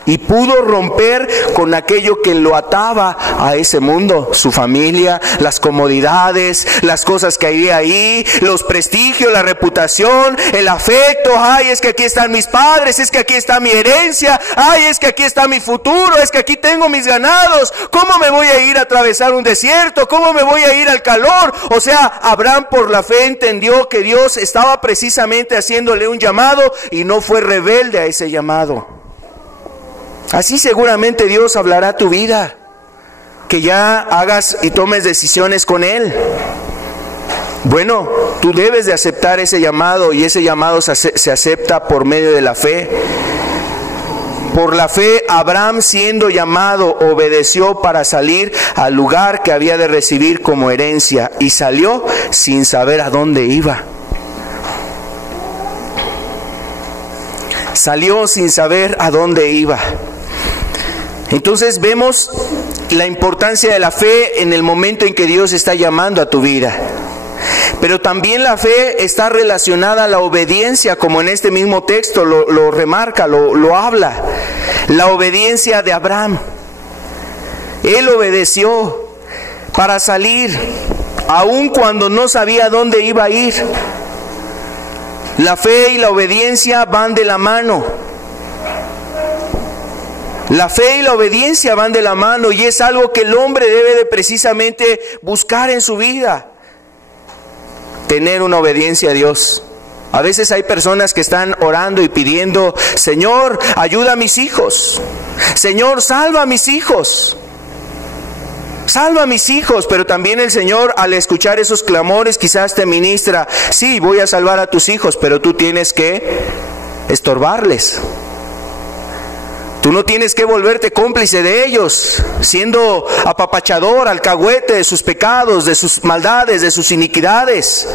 y pudo romper con aquello que lo ataba a ese mundo: su familia, las comodidades, las cosas que había ahí, los prestigios, la reputación, el afecto. Ay, es que aquí están mis padres, es que aquí está mi herencia, ay, es que aquí está mi futuro, es que aquí tengo mis ganados. ¿Cómo me voy a ir a atravesar un desierto? ¿Cómo me voy a ir al calor? O sea, Abraham por la fe entendió que Dios estaba precisamente haciéndole un llamado y no fue rebelde a ese llamado. Así seguramente Dios hablará a tu vida, que ya hagas y tomes decisiones con Él. Bueno, tú debes de aceptar ese llamado, y ese llamado se acepta por medio de la fe. Por la fe, Abraham, siendo llamado, obedeció para salir al lugar que había de recibir como herencia, y salió sin saber a dónde iba. Salió sin saber a dónde iba. Entonces vemos la importancia de la fe en el momento en que Dios está llamando a tu vida. Pero también la fe está relacionada a la obediencia, como en este mismo texto lo remarca, lo habla. La obediencia de Abraham. Él obedeció para salir, aun cuando no sabía dónde iba a ir. La fe y la obediencia van de la mano. La fe y la obediencia van de la mano, y es algo que el hombre debe de precisamente buscar en su vida. Tener una obediencia a Dios. A veces hay personas que están orando y pidiendo: Señor, ayuda a mis hijos. Señor, salva a mis hijos. Salva a mis hijos. Pero también el Señor, al escuchar esos clamores, quizás te ministra: sí, voy a salvar a tus hijos, pero tú tienes que estorbarles. Tú no tienes que volverte cómplice de ellos, siendo apapachador, alcahuete de sus pecados, de sus maldades, de sus iniquidades.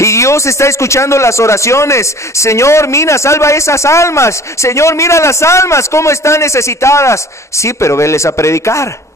Y Dios está escuchando las oraciones: Señor, mira, salva esas almas. Señor, mira las almas, cómo están necesitadas. Sí, pero veles a predicar.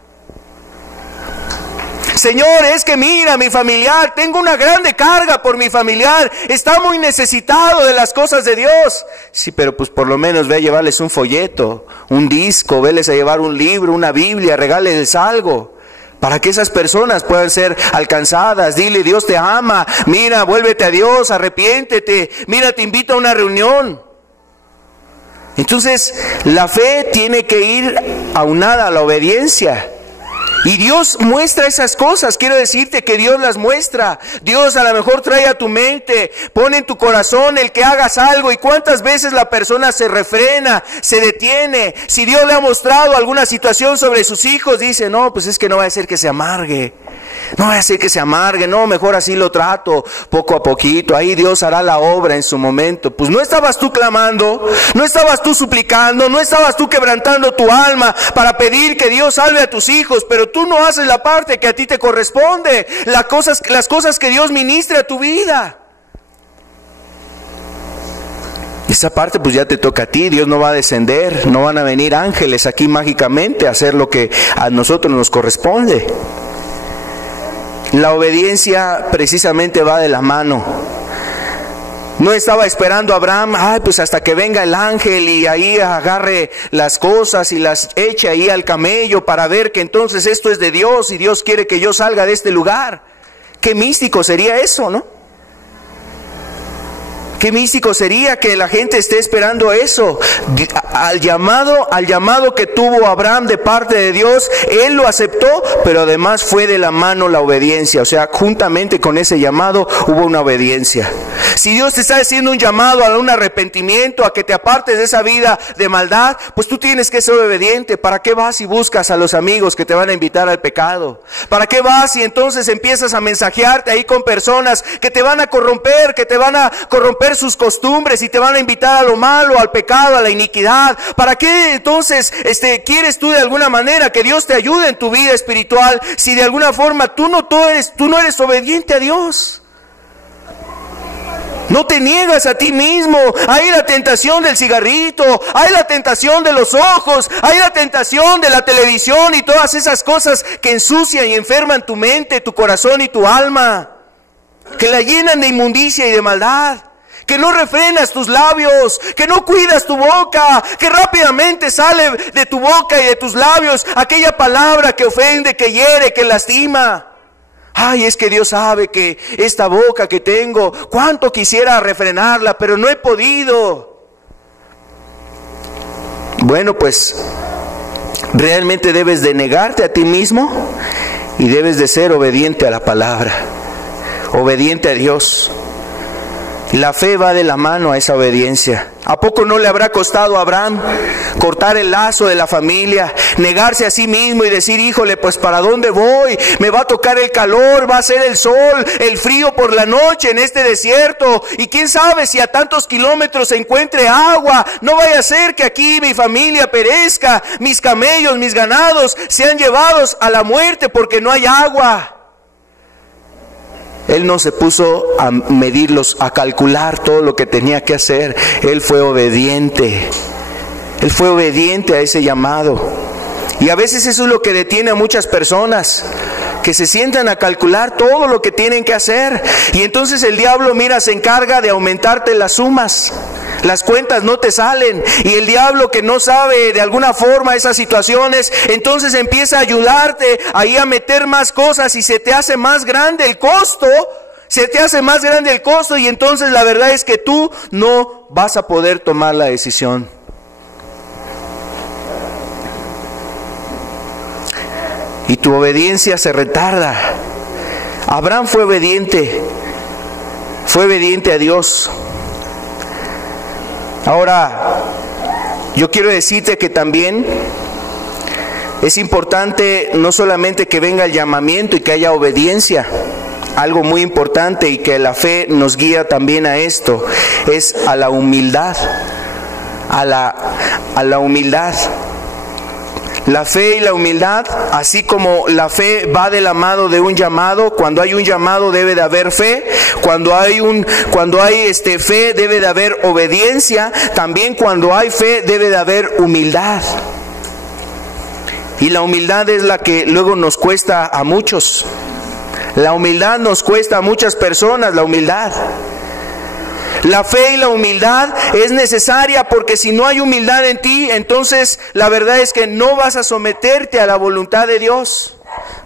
Señor, es que mira, mi familiar, tengo una grande carga por mi familiar, está muy necesitado de las cosas de Dios. Sí, pero pues por lo menos ve a llevarles un folleto, un disco, veles a llevar un libro, una Biblia, regálales algo, para que esas personas puedan ser alcanzadas. Dile: Dios te ama, mira, vuélvete a Dios, arrepiéntete, mira, te invito a una reunión. Entonces, la fe tiene que ir aunada a la obediencia. Y Dios muestra esas cosas. Quiero decirte que Dios las muestra. Dios a lo mejor trae a tu mente, pone en tu corazón el que hagas algo. ¿Y cuántas veces la persona se refrena, se detiene? Si Dios le ha mostrado alguna situación sobre sus hijos, dice: no, pues es que no va a ser que se amargue. No va a ser que se amargue, no, mejor así lo trato, poco a poquito, ahí Dios hará la obra en su momento. Pues no estabas tú clamando, no estabas tú suplicando, no estabas tú quebrantando tu alma para pedir que Dios salve a tus hijos, pero tú no haces la parte que a ti te corresponde, las cosas que Dios ministre a tu vida. Esa parte pues ya te toca a ti. Dios no va a descender, no van a venir ángeles aquí mágicamente a hacer lo que a nosotros nos corresponde. La obediencia precisamente va de la mano. No estaba esperando Abraham, pues hasta que venga el ángel y ahí agarre las cosas y las eche ahí al camello para ver que entonces esto es de Dios y Dios quiere que yo salga de este lugar. Qué místico sería eso, ¿no? Qué místico sería que la gente esté esperando eso. Al llamado que tuvo Abraham de parte de Dios, él lo aceptó, pero además fue de la mano la obediencia. O sea, juntamente con ese llamado hubo una obediencia. Si Dios te está haciendo un llamado a un arrepentimiento, a que te apartes de esa vida de maldad, pues tú tienes que ser obediente. ¿Para qué vas y buscas a los amigos que te van a invitar al pecado? ¿Para qué vas y entonces empiezas a mensajearte ahí con personas que te van a corromper, sus costumbres y te van a invitar a lo malo, al pecado, a la iniquidad? ¿Para qué entonces quieres tú de alguna manera que Dios te ayude en tu vida espiritual si de alguna forma tú no eres obediente a Dios? No te niegas a ti mismo. Hay la tentación del cigarrito, hay la tentación de los ojos, hay la tentación de la televisión y todas esas cosas que ensucian y enferman tu mente, tu corazón y tu alma, que la llenan de inmundicia y de maldad. Que no refrenas tus labios, que no cuidas tu boca, que rápidamente sale de tu boca y de tus labios aquella palabra que ofende, que hiere, que lastima. Ay, es que Dios sabe que esta boca que tengo, cuánto quisiera refrenarla, pero no he podido. Bueno, pues realmente debes de negarte a ti mismo y debes de ser obediente a la palabra, obediente a Dios. La fe va de la mano a esa obediencia. ¿A poco no le habrá costado a Abraham cortar el lazo de la familia, negarse a sí mismo y decir, híjole, pues ¿para dónde voy? Me va a tocar el calor, va a ser el sol, el frío por la noche en este desierto, y quién sabe si a tantos kilómetros se encuentre agua. No vaya a ser que aquí mi familia perezca, mis camellos, mis ganados sean llevados a la muerte porque no hay agua. Él no se puso a medirlos, a calcular todo lo que tenía que hacer. Él fue obediente. Él fue obediente a ese llamado. Y a veces eso es lo que detiene a muchas personas, que se sientan a calcular todo lo que tienen que hacer. Y entonces el diablo, mira, se encarga de aumentarte las sumas. Las cuentas no te salen, y el diablo, que no sabe de alguna forma esas situaciones, entonces empieza a ayudarte ahí a meter más cosas y se te hace más grande el costo, y entonces la verdad es que tú no vas a poder tomar la decisión. Y tu obediencia se retarda. Abraham fue obediente a Dios. Ahora, yo quiero decirte que también es importante no solamente que venga el llamamiento y que haya obediencia. Algo muy importante y que la fe nos guía también a esto, es a la humildad. A la humildad. La fe y la humildad, así como la fe va de la mano de un llamado. Cuando hay un llamado debe de haber fe. Cuando hay fe debe de haber obediencia. También cuando hay fe debe de haber humildad. Y la humildad es la que luego nos cuesta a muchos. La humildad nos cuesta a muchas personas, la humildad. La fe y la humildad es necesaria, porque si no hay humildad en ti, entonces la verdad es que no vas a someterte a la voluntad de Dios.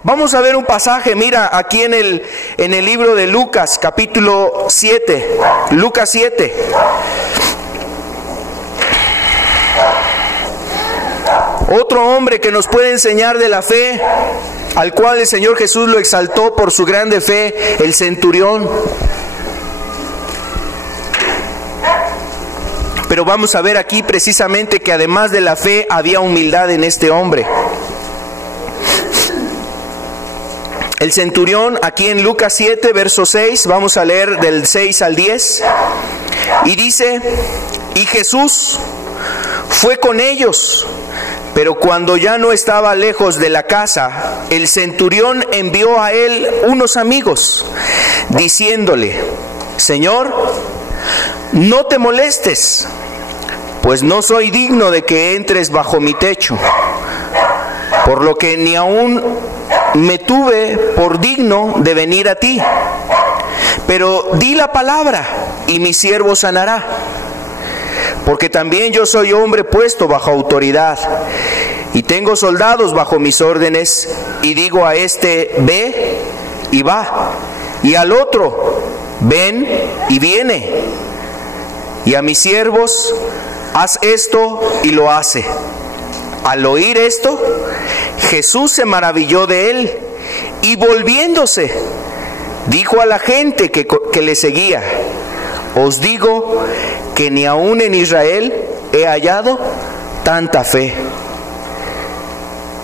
Vamos a ver un pasaje, mira, aquí en el libro de Lucas, capítulo 7, Lucas 7. Otro hombre que nos puede enseñar de la fe, al cual el Señor Jesús lo exaltó por su grande fe, el centurión. Pero vamos a ver aquí precisamente que además de la fe había humildad en este hombre. El centurión, aquí en Lucas 7, verso 6, vamos a leer del 6 al 10. Y dice, y Jesús fue con ellos, pero cuando ya no estaba lejos de la casa, el centurión envió a él unos amigos, diciéndole, Señor, no te molestes, pues no soy digno de que entres bajo mi techo, por lo que ni aún me tuve por digno de venir a ti. Pero di la palabra y mi siervo sanará, porque también yo soy hombre puesto bajo autoridad, y tengo soldados bajo mis órdenes, y digo a este, ve, y va, y al otro, ven, y viene. y a mis siervos, haz esto, y lo hace. Al oír esto, Jesús se maravilló de él, y volviéndose, dijo a la gente que le seguía: os digo que ni aun en Israel he hallado tanta fe.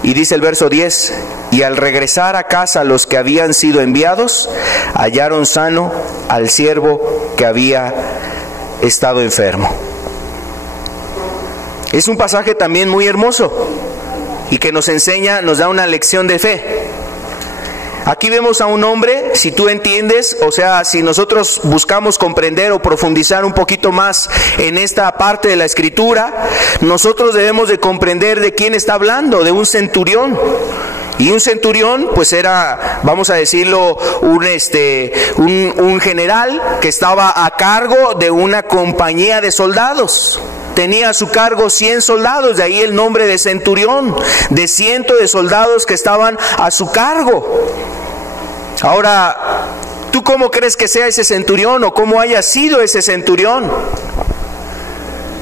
Y dice el verso 10, y al regresar a casa los que habían sido enviados, hallaron sano al siervo que había estado enfermo. Es un pasaje también muy hermoso y que nos enseña, nos da una lección de fe. Aquí vemos a un hombre, si tú entiendes, o sea, si nosotros buscamos comprender o profundizar un poquito más en esta parte de la Escritura, nosotros debemos de comprender de quién está hablando, de un centurión. Y un centurión, pues era, vamos a decirlo, un general que estaba a cargo de una compañía de soldados. Tenía a su cargo 100 soldados, de ahí el nombre de centurión, de cientos de soldados que estaban a su cargo. Ahora, ¿tú cómo crees que sea ese centurión o cómo haya sido ese centurión?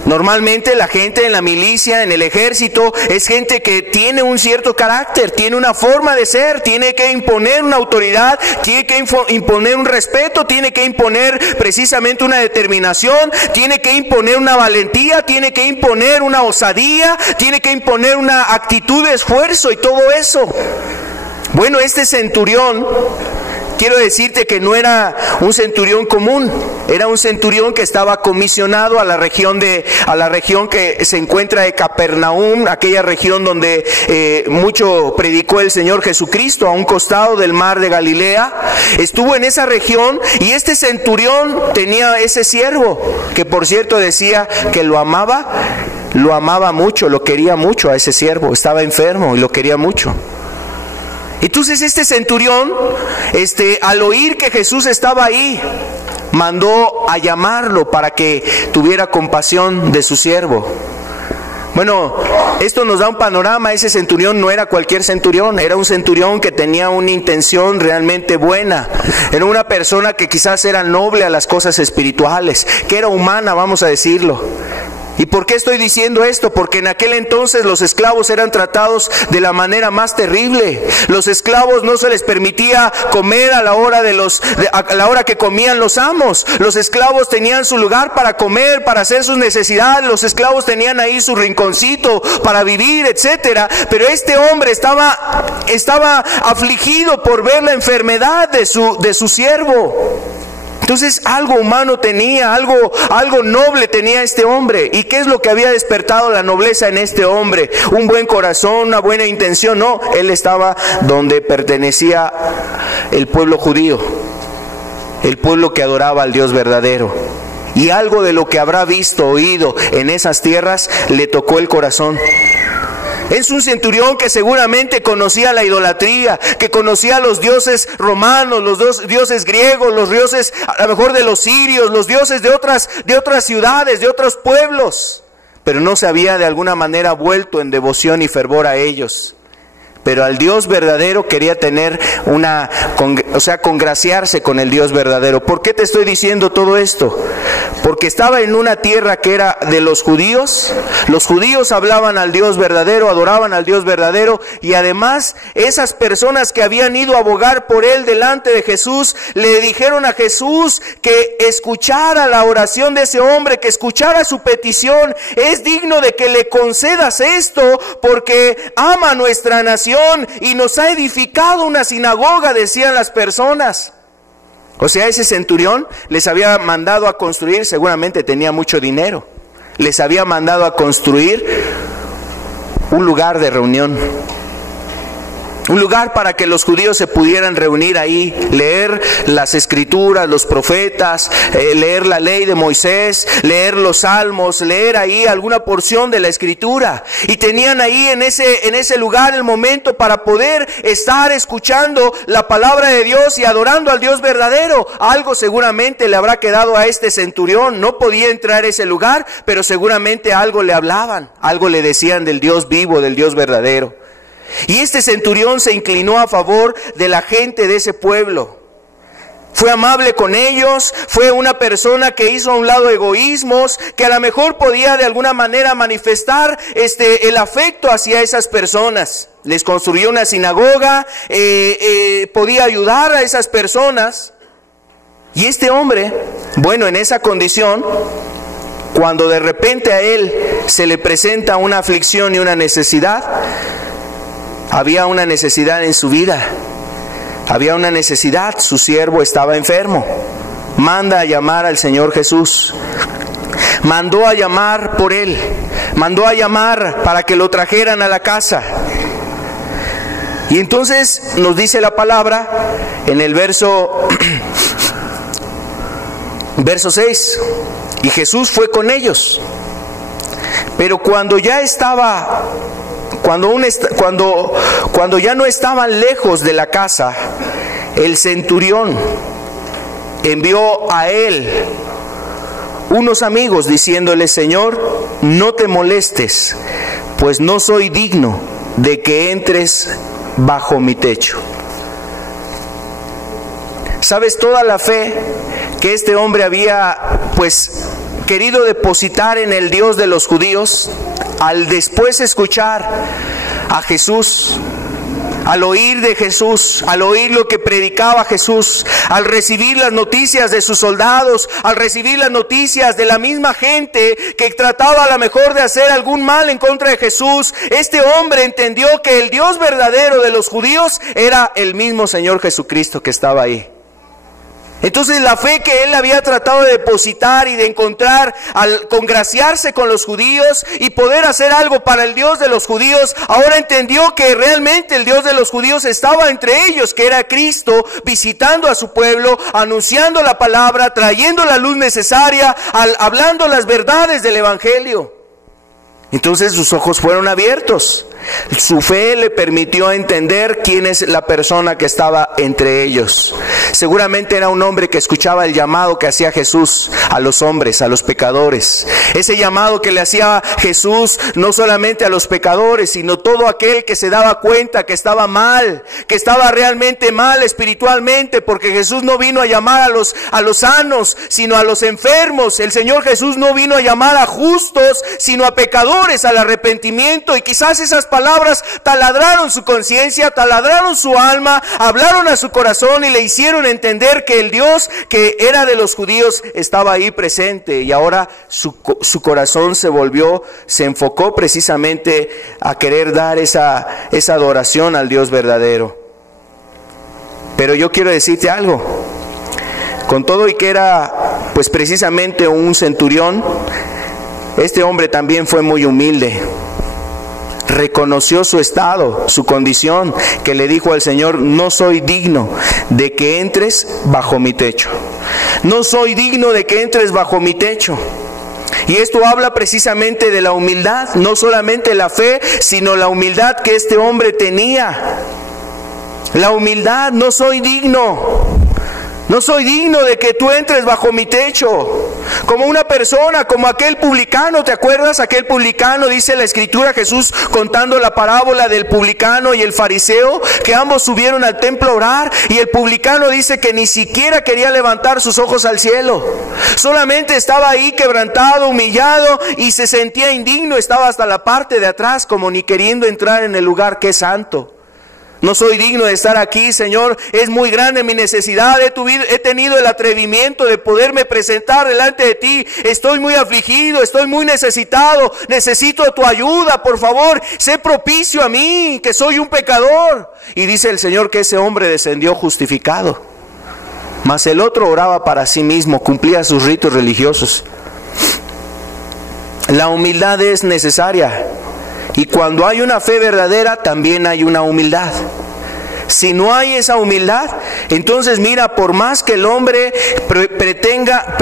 Normalmente la gente en la milicia, en el ejército, es gente que tiene un cierto carácter, tiene una forma de ser, tiene que imponer una autoridad, tiene que imponer un respeto, tiene que imponer precisamente una determinación, tiene que imponer una valentía, tiene que imponer una osadía, tiene que imponer una actitud de esfuerzo y todo eso. Bueno, este centurión, quiero decirte que no era un centurión común, era un centurión que estaba comisionado a la región que se encuentra de Capernaum, aquella región donde mucho predicó el Señor Jesucristo, a un costado del mar de Galilea. Estuvo en esa región y este centurión tenía ese siervo, que por cierto decía que lo amaba mucho, lo quería mucho a ese siervo, estaba enfermo y lo quería mucho. Entonces este centurión, al oír que Jesús estaba ahí, mandó a llamarlo para que tuviera compasión de su siervo. Bueno, esto nos da un panorama. Ese centurión no era cualquier centurión, era un centurión que tenía una intención realmente buena. Era una persona que quizás era noble a las cosas espirituales, que era humana, vamos a decirlo. ¿Y por qué estoy diciendo esto? Porque en aquel entonces los esclavos eran tratados de la manera más terrible. Los esclavos no se les permitía comer a la hora que comían los amos. Los esclavos tenían su lugar para comer, para hacer sus necesidades. Los esclavos tenían ahí su rinconcito para vivir, etcétera. Pero este hombre estaba afligido por ver la enfermedad de su siervo. Entonces algo humano tenía, algo noble tenía este hombre. ¿Y qué es lo que había despertado la nobleza en este hombre? Un buen corazón, una buena intención. No, él estaba donde pertenecía el pueblo judío, el pueblo que adoraba al Dios verdadero. Y algo de lo que habrá visto, oído en esas tierras, le tocó el corazón. Es un centurión que seguramente conocía la idolatría, que conocía los dioses romanos, los dioses griegos, los dioses a lo mejor de los sirios, los dioses de otras ciudades, de otros pueblos, pero no se había de alguna manera vuelto en devoción y fervor a ellos. Pero al Dios verdadero quería tener congraciarse con el Dios verdadero. ¿Por qué te estoy diciendo todo esto? Porque estaba en una tierra que era de los judíos. Los judíos hablaban al Dios verdadero, adoraban al Dios verdadero, y además esas personas que habían ido a abogar por él delante de Jesús, le dijeron a Jesús que escuchara la oración de ese hombre, que escuchara su petición. Es digno de que le concedas esto, porque ama nuestra nación y nos ha edificado una sinagoga, decían las personas. O sea, ese centurión les había mandado a construir, seguramente tenía mucho dinero, les había mandado a construir un lugar de reunión, un lugar para que los judíos se pudieran reunir ahí, leer las escrituras, los profetas, leer la ley de Moisés, leer los salmos, leer ahí alguna porción de la escritura. Y tenían ahí en ese lugar el momento para poder estar escuchando la palabra de Dios y adorando al Dios verdadero. Algo seguramente le habrá quedado a este centurión. No podía entrar a ese lugar, pero seguramente algo le hablaban, algo le decían del Dios vivo, del Dios verdadero. Y este centurión se inclinó a favor de la gente de ese pueblo. fue amable con ellos, fue una persona que hizo a un lado egoísmos, que a lo mejor podía de alguna manera manifestar el afecto hacia esas personas. Les construyó una sinagoga, podía ayudar a esas personas. Y este hombre, bueno, en esa condición, cuando de repente a él se le presenta una aflicción y una necesidad, había una necesidad en su vida. Había una necesidad, su siervo estaba enfermo. Manda a llamar al Señor Jesús. Mandó a llamar por él. Mandó a llamar para que lo trajeran a la casa. Y entonces nos dice la palabra en el verso 6. Y Jesús fue con ellos. Pero cuando ya estaba... Cuando ya no estaban lejos de la casa, el centurión envió a él unos amigos diciéndole: Señor, no te molestes, pues no soy digno de que entres bajo mi techo. ¿Sabes toda la fe que este hombre había querido depositar en el Dios de los judíos? Al después escuchar a Jesús, al oír de Jesús, al oír lo que predicaba Jesús, al recibir las noticias de sus soldados, al recibir las noticias de la misma gente que trataba a lo mejor de hacer algún mal en contra de Jesús, este hombre entendió que el Dios verdadero de los judíos era el mismo Señor Jesucristo que estaba ahí. Entonces la fe que él había tratado de depositar y de encontrar al congraciarse con los judíos y poder hacer algo para el Dios de los judíos, ahora entendió que realmente el Dios de los judíos estaba entre ellos, que era Cristo, visitando a su pueblo, anunciando la palabra, trayendo la luz necesaria, hablando las verdades del Evangelio. Entonces sus ojos fueron abiertos. Su fe le permitió entender quién es la persona que estaba entre ellos. Seguramente era un hombre que escuchaba el llamado que hacía Jesús a los hombres, a los pecadores. Ese llamado que le hacía Jesús no solamente a los pecadores, sino todo aquel que se daba cuenta que estaba mal, que estaba realmente mal espiritualmente, porque Jesús no vino a llamar a los sanos, sino a los enfermos. El Señor Jesús no vino a llamar a justos, sino a pecadores, al arrepentimiento. Y quizás esas palabras taladraron su conciencia, taladraron su alma, hablaron a su corazón y le hicieron entender que el Dios que era de los judíos estaba ahí presente. Y ahora su corazón se enfocó precisamente a querer dar esa adoración al Dios verdadero. Pero yo quiero decirte algo. Con todo y que era precisamente un centurión, este hombre también fue muy humilde. Reconoció su estado, su condición, que le dijo al Señor: no soy digno de que entres bajo mi techo. No soy digno de que entres bajo mi techo. Y esto habla precisamente de la humildad, no solamente la fe, sino la humildad que este hombre tenía. La humildad: no soy digno. No soy digno de que tú entres bajo mi techo. Como una persona, como aquel publicano, ¿te acuerdas? Aquel publicano, dice la Escritura, Jesús contando la parábola del publicano y el fariseo, que ambos subieron al templo a orar, y el publicano dice que ni siquiera quería levantar sus ojos al cielo. Solamente estaba ahí quebrantado, humillado, y se sentía indigno, estaba hasta la parte de atrás, como ni queriendo entrar en el lugar que es santo. No soy digno de estar aquí, Señor, es muy grande mi necesidad, he tenido el atrevimiento de poderme presentar delante de ti, estoy muy afligido, estoy muy necesitado, necesito tu ayuda, por favor, sé propicio a mí, que soy un pecador. Y dice el Señor que ese hombre descendió justificado, mas el otro oraba para sí mismo, cumplía sus ritos religiosos. La humildad es necesaria. Y cuando hay una fe verdadera, también hay una humildad. Si no hay esa humildad, entonces mira, por más que el hombre pretenda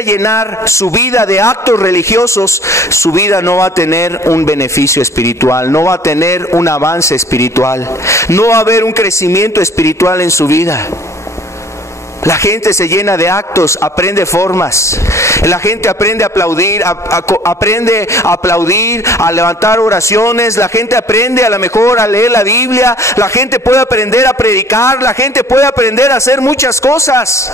llenar su vida de actos religiosos, su vida no va a tener un beneficio espiritual, no va a tener un avance espiritual, no va a haber un crecimiento espiritual en su vida. La gente se llena de actos, aprende formas, La gente aprende a aplaudir, aprende a aplaudir, a levantar oraciones. La gente aprende a lo mejor a leer la Biblia. La gente puede aprender a predicar. La gente puede aprender a hacer muchas cosas.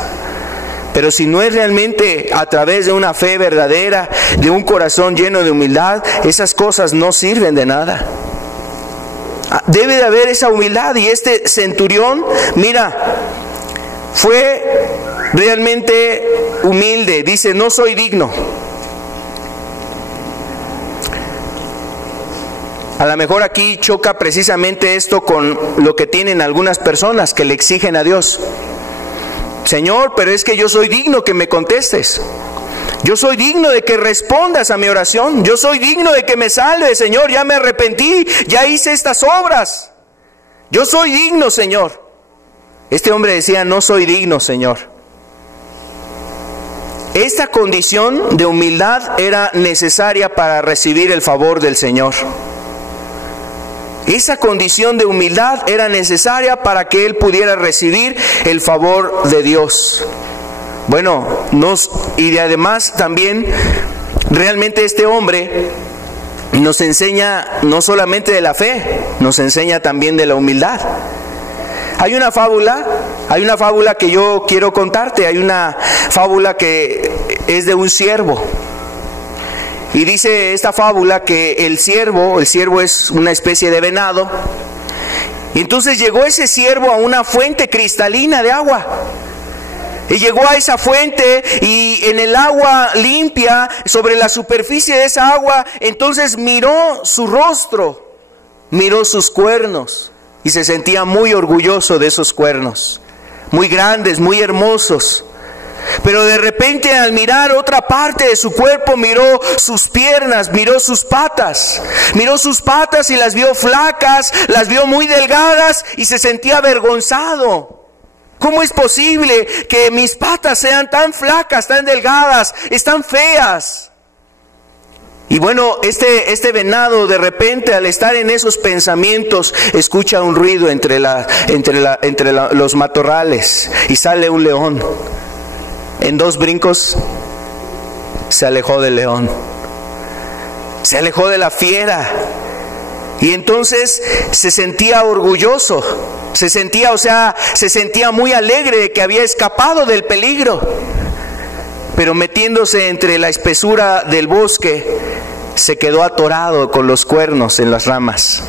Pero si no es realmente a través de una fe verdadera, de un corazón lleno de humildad, esas cosas no sirven de nada. Debe de haber esa humildad. Y este centurión, mira, fue realmente humilde. Dice, no soy digno. A lo mejor aquí choca precisamente esto con lo que tienen algunas personas que le exigen a Dios. Señor, pero es que yo soy digno que me contestes. Yo soy digno de que respondas a mi oración. Yo soy digno de que me salves, Señor. Ya me arrepentí, ya hice estas obras. Yo soy digno, Señor. Este hombre decía, no soy digno, Señor. Esta condición de humildad era necesaria para recibir el favor del Señor. Esa condición de humildad era necesaria para que él pudiera recibir el favor de Dios. Bueno, y además también, realmente este hombre nos enseña no solamente de la fe, nos enseña también de la humildad. Hay una fábula que yo quiero contarte. Hay una fábula que es de un ciervo. Y dice esta fábula que el ciervo es una especie de venado. Y entonces llegó ese ciervo a una fuente cristalina de agua. Y llegó a esa fuente y en el agua limpia, sobre la superficie de esa agua, entonces miró su rostro, miró sus cuernos y se sentía muy orgulloso de esos cuernos, muy grandes, muy hermosos. Pero de repente al mirar otra parte de su cuerpo, miró sus piernas, miró sus patas y las vio flacas, las vio muy delgadas y se sentía avergonzado. ¿Cómo es posible que mis patas sean tan flacas, tan delgadas, están feas? Y bueno, este venado de repente al estar en esos pensamientos escucha un ruido entre los matorrales y sale un león. En 2 brincos se alejó del león, se alejó de la fiera. Y entonces se sentía orgulloso, se sentía muy alegre de que había escapado del peligro. Pero metiéndose entre la espesura del bosque, se quedó atorado con los cuernos en las ramas.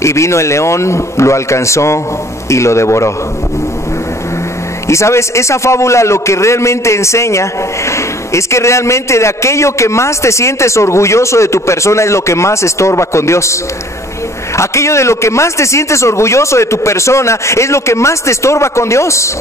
Y vino el león, lo alcanzó y lo devoró. Y sabes, esa fábula lo que realmente enseña es que realmente de aquello que más te sientes orgulloso de tu persona es lo que más estorba con Dios. Aquello de lo que más te sientes orgulloso de tu persona es lo que más te estorba con Dios.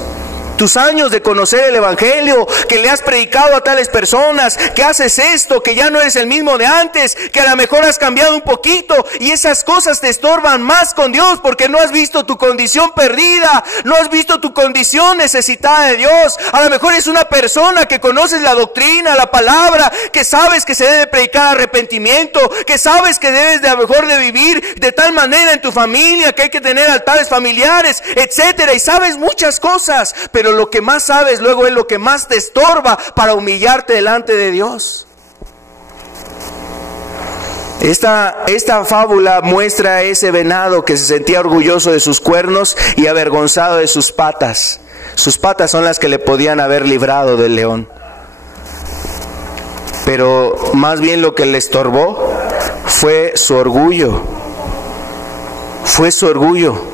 Tus años de conocer el Evangelio, que le has predicado a tales personas, que haces esto, que ya no eres el mismo de antes, que a lo mejor has cambiado un poquito, y esas cosas te estorban más con Dios porque no has visto tu condición perdida, no has visto tu condición necesitada de Dios. A lo mejor es una persona que conoces la doctrina, la palabra, que sabes que se debe predicar arrepentimiento, que sabes que debes de a lo mejor de vivir de tal manera en tu familia, que hay que tener altares familiares, etcétera, y sabes muchas cosas, pero lo que más sabes luego es lo que más te estorba para humillarte delante de Dios. Esta fábula muestra a ese venado que se sentía orgulloso de sus cuernos y avergonzado de sus patas. Sus patas son las que le podían haber librado del león. Pero más bien lo que le estorbó fue su orgullo. Fue su orgullo.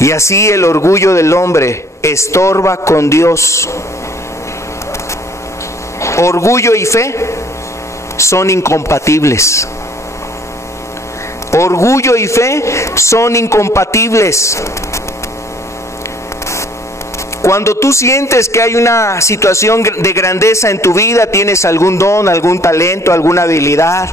Y así el orgullo del hombre estorba con Dios. Orgullo y fe son incompatibles. Orgullo y fe son incompatibles. Cuando tú sientes que hay una situación de grandeza en tu vida, tienes algún don, algún talento, alguna habilidad,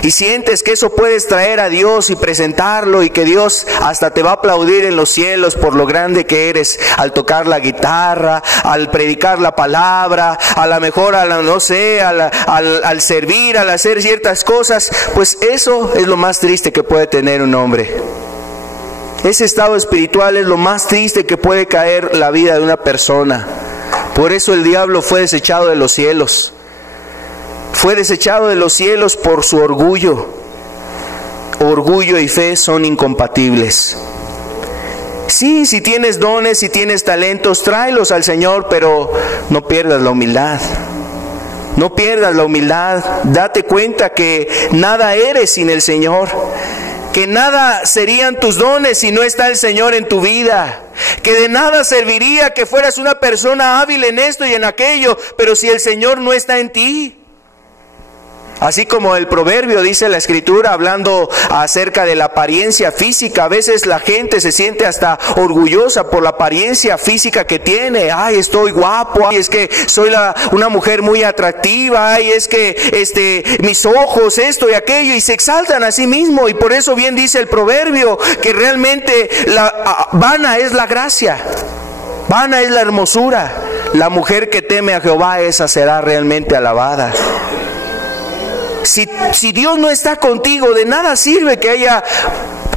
y sientes que eso puedes traer a Dios y presentarlo, y que Dios hasta te va a aplaudir en los cielos por lo grande que eres al tocar la guitarra, al predicar la palabra, a lo mejor al servir, al hacer ciertas cosas, pues eso es lo más triste que puede tener un hombre. Ese estado espiritual es lo más triste que puede caer la vida de una persona. Por eso el diablo fue desechado de los cielos. Fue desechado de los cielos por su orgullo. Orgullo y fe son incompatibles. Sí, si tienes dones, si tienes talentos, tráelos al Señor, pero no pierdas la humildad. No pierdas la humildad. Date cuenta que nada eres sin el Señor. Que nada serían tus dones si no está el Señor en tu vida. Que de nada serviría que fueras una persona hábil en esto y en aquello, pero si el Señor no está en ti. Así como el proverbio dice la Escritura, hablando acerca de la apariencia física, a veces la gente se siente hasta orgullosa por la apariencia física que tiene. Ay, estoy guapo, ay, es que soy una mujer muy atractiva, ay, es que mis ojos, esto y aquello, y se exaltan a sí mismo. Y por eso bien dice el proverbio que realmente vana es la gracia, vana es la hermosura. La mujer que teme a Jehová, esa será realmente alabada. Si Dios no está contigo, de nada sirve que haya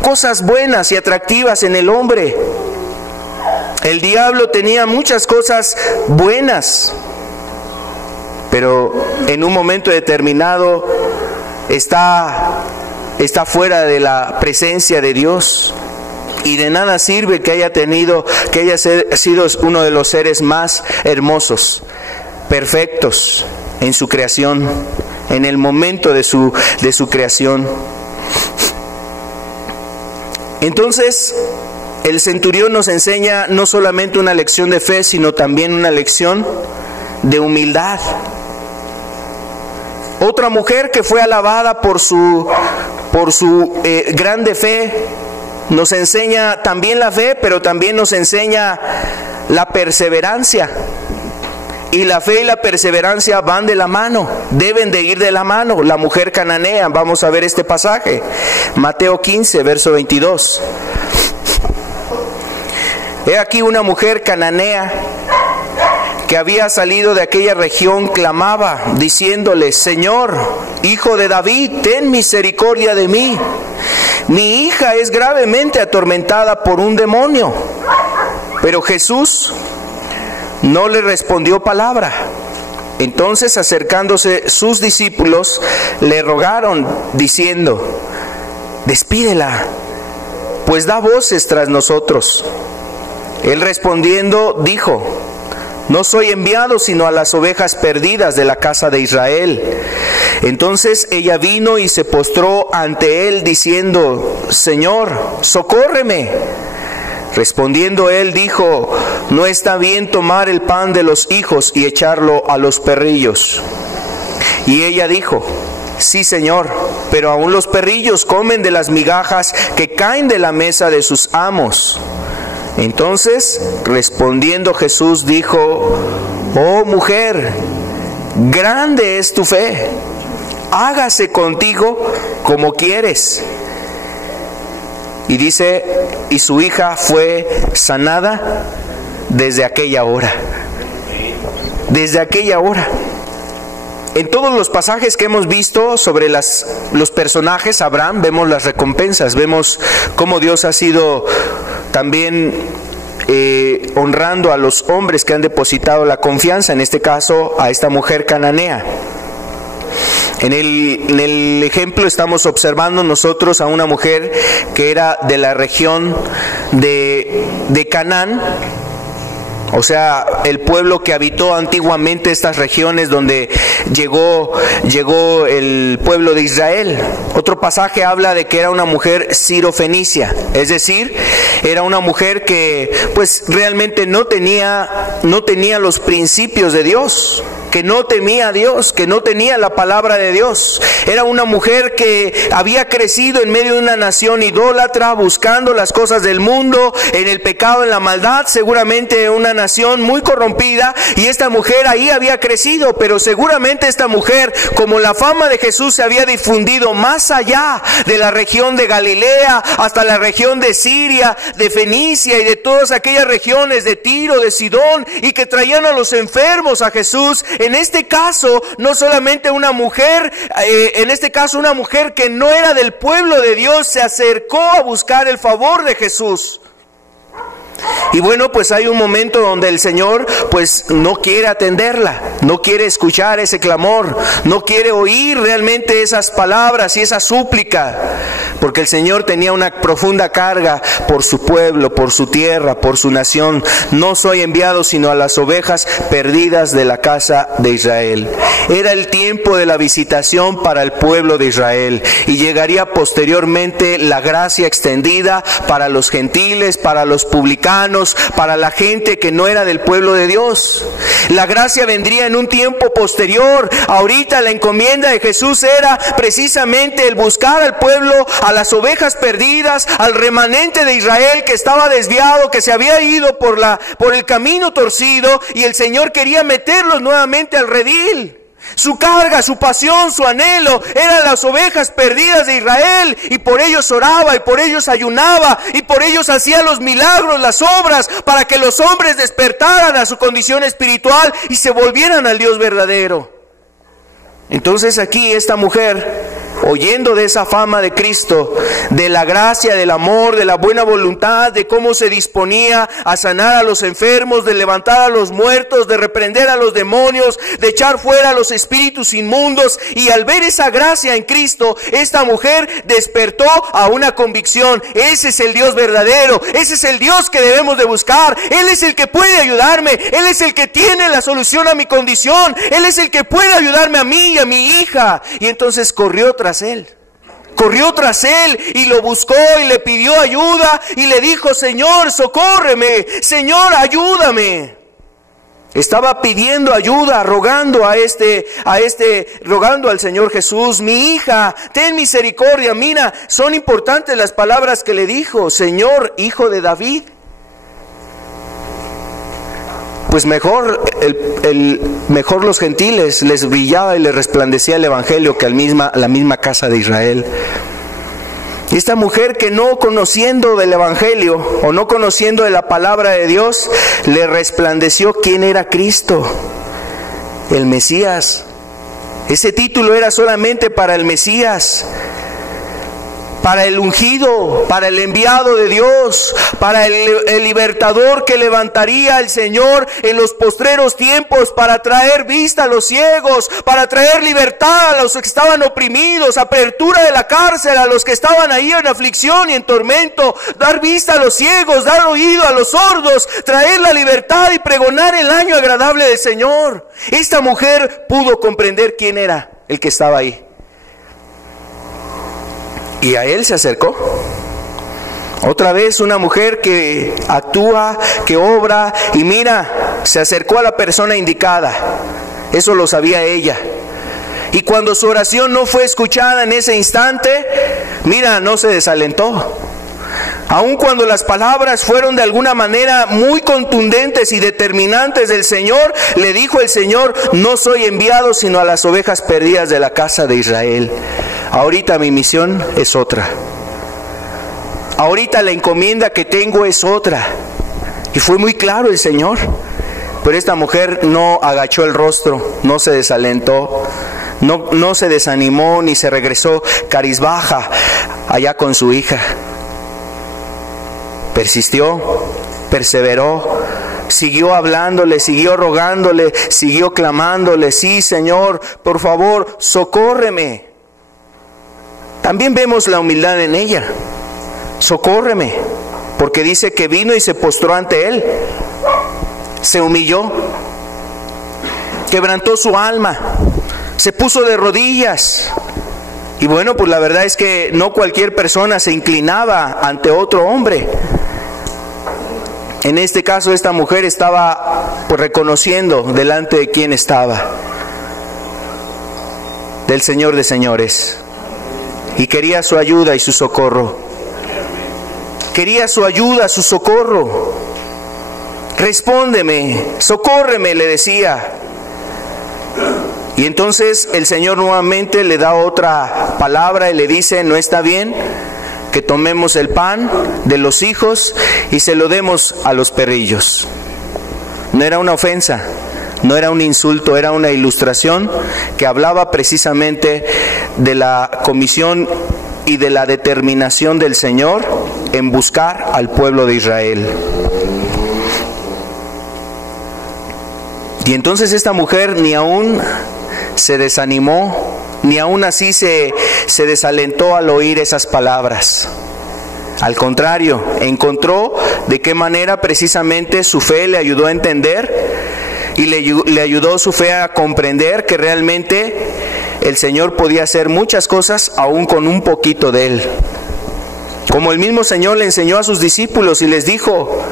cosas buenas y atractivas en el hombre. El diablo tenía muchas cosas buenas, pero en un momento determinado está fuera de la presencia de Dios. Y de nada sirve que haya sido uno de los seres más hermosos, perfectos en su creación, en el momento de su creación. Entonces, el centurión nos enseña no solamente una lección de fe, sino también una lección de humildad. Otra mujer que fue alabada por su grande fe, nos enseña también la fe, pero también nos enseña la perseverancia. Y la fe y la perseverancia van de la mano, deben de ir de la mano. La mujer cananea, vamos a ver este pasaje, Mateo 15, verso 22. He aquí una mujer cananea que había salido de aquella región, clamaba, diciéndole: Señor, Hijo de David, ten misericordia de mí. Mi hija es gravemente atormentada por un demonio. Pero Jesús no le respondió palabra. Entonces, acercándose sus discípulos, le rogaron, diciendo: Despídela, pues da voces tras nosotros. Él respondiendo dijo: No soy enviado sino a las ovejas perdidas de la casa de Israel. Entonces ella vino y se postró ante él, diciendo: Señor, socórreme. Respondiendo él dijo: No está bien tomar el pan de los hijos y echarlo a los perrillos. Y ella dijo: Sí, Señor, pero aún los perrillos comen de las migajas que caen de la mesa de sus amos. Entonces, respondiendo Jesús, dijo: Oh mujer, grande es tu fe, hágase contigo como quieres. Y dice: y su hija fue sanada desde aquella hora. Desde aquella hora. En todos los pasajes que hemos visto sobre los personajes, Abraham, vemos las recompensas, vemos cómo Dios ha sido también honrando a los hombres que han depositado la confianza, en este caso a esta mujer cananea. En el ejemplo estamos observando nosotros a una mujer que era de la región de Canaán, o sea, el pueblo que habitó antiguamente estas regiones donde llegó el pueblo de Israel. Otro pasaje habla de que era una mujer sirofenicia, es decir, era una mujer que pues realmente no tenía los principios de Dios, que no temía a Dios, que no tenía la palabra de Dios. Era una mujer que había crecido en medio de una nación idólatra, buscando las cosas del mundo, en el pecado, en la maldad, seguramente una nación muy corrompida, y esta mujer ahí había crecido, pero seguramente esta mujer, como la fama de Jesús se había difundido más allá de la región de Galilea, hasta la región de Siria, de Fenicia y de todas aquellas regiones de Tiro, de Sidón, y que traían a los enfermos a Jesús. En este caso, no solamente una mujer, una mujer que no era del pueblo de Dios, se acercó a buscar el favor de Jesús. Y bueno, pues hay un momento donde el Señor pues no quiere atenderla, no quiere escuchar ese clamor, no quiere oír realmente esas palabras y esa súplica, porque el Señor tenía una profunda carga por su pueblo, por su tierra, por su nación. No soy enviado sino a las ovejas perdidas de la casa de Israel. Era el tiempo de la visitación para el pueblo de Israel, y llegaría posteriormente la gracia extendida para los gentiles, para los publicanos, para la gente que no era del pueblo de Dios. La gracia vendría en un tiempo posterior. Ahorita la encomienda de Jesús era precisamente el buscar al pueblo, a las ovejas perdidas, al remanente de Israel que estaba desviado, que se había ido por el camino torcido, y el Señor quería meterlos nuevamente al redil. Su carga, su pasión, su anhelo eran las ovejas perdidas de Israel, y por ellos oraba, y por ellos ayunaba, y por ellos hacía los milagros, las obras, para que los hombres despertaran a su condición espiritual y se volvieran al Dios verdadero. Entonces aquí esta mujer, oyendo de esa fama de Cristo, de la gracia, del amor, de la buena voluntad, de cómo se disponía a sanar a los enfermos, de levantar a los muertos, de reprender a los demonios, de echar fuera a los espíritus inmundos, y al ver esa gracia en Cristo, esta mujer despertó a una convicción: ese es el Dios verdadero, ese es el Dios que debemos de buscar, Él es el que puede ayudarme, Él es el que tiene la solución a mi condición, Él es el que puede ayudarme a mí y a mi hija. Y entonces corrió tras él y lo buscó y le pidió ayuda y le dijo: Señor, socórreme, Señor, ayúdame. Estaba pidiendo ayuda, rogando rogando al Señor Jesús: mi hija, ten misericordia. Mira, son importantes las palabras que le dijo: Señor, hijo de David. Pues mejor los gentiles les brillaba y les resplandecía el evangelio que a la misma casa de Israel. Y esta mujer, que no conociendo del evangelio o no conociendo de la palabra de Dios, le resplandeció quién era Cristo, el Mesías. Ese título era solamente para el Mesías, para el ungido, para el enviado de Dios, para el libertador que levantaría el Señor en los postreros tiempos, para traer vista a los ciegos, para traer libertad a los que estaban oprimidos, apertura de la cárcel a los que estaban ahí en aflicción y en tormento, dar vista a los ciegos, dar oído a los sordos, traer la libertad y pregonar el año agradable del Señor. Esta mujer pudo comprender quién era el que estaba ahí. Y a él se acercó. Otra vez una mujer que actúa, que obra, y mira, se acercó a la persona indicada. Eso lo sabía ella. Y cuando su oración no fue escuchada en ese instante, mira, no se desalentó. Aun cuando las palabras fueron de alguna manera muy contundentes y determinantes del Señor, le dijo el Señor: no soy enviado sino a las ovejas perdidas de la casa de Israel. Ahorita mi misión es otra. Ahorita la encomienda que tengo es otra. Y fue muy claro el Señor. Pero esta mujer no agachó el rostro, no se desalentó, no se desanimó ni se regresó cabizbaja allá con su hija. Persistió, perseveró, siguió hablándole, siguió rogándole, siguió clamándole: sí, Señor, por favor, socórreme. También vemos la humildad en ella: socórreme, porque dice que vino y se postró ante Él, se humilló, quebrantó su alma, se puso de rodillas. Y bueno, pues la verdad es que no cualquier persona se inclinaba ante otro hombre. En este caso, esta mujer estaba pues reconociendo delante de quién estaba: del Señor de señores. Y quería su ayuda y su socorro. Quería su ayuda, su socorro. Respóndeme, socórreme, le decía. Y entonces el Señor nuevamente le da otra palabra y le dice: no está bien que tomemos el pan de los hijos y se lo demos a los perrillos. No era una ofensa, no era un insulto, era una ilustración que hablaba precisamente de la comisión y de la determinación del Señor en buscar al pueblo de Israel. Y entonces esta mujer ni aún se desanimó, ni aún así se desalentó al oír esas palabras. Al contrario, encontró de qué manera precisamente su fe le ayudó a entender y le ayudó su fe a comprender que realmente el Señor podía hacer muchas cosas aún con un poquito de Él. Como el mismo Señor le enseñó a sus discípulos y les dijo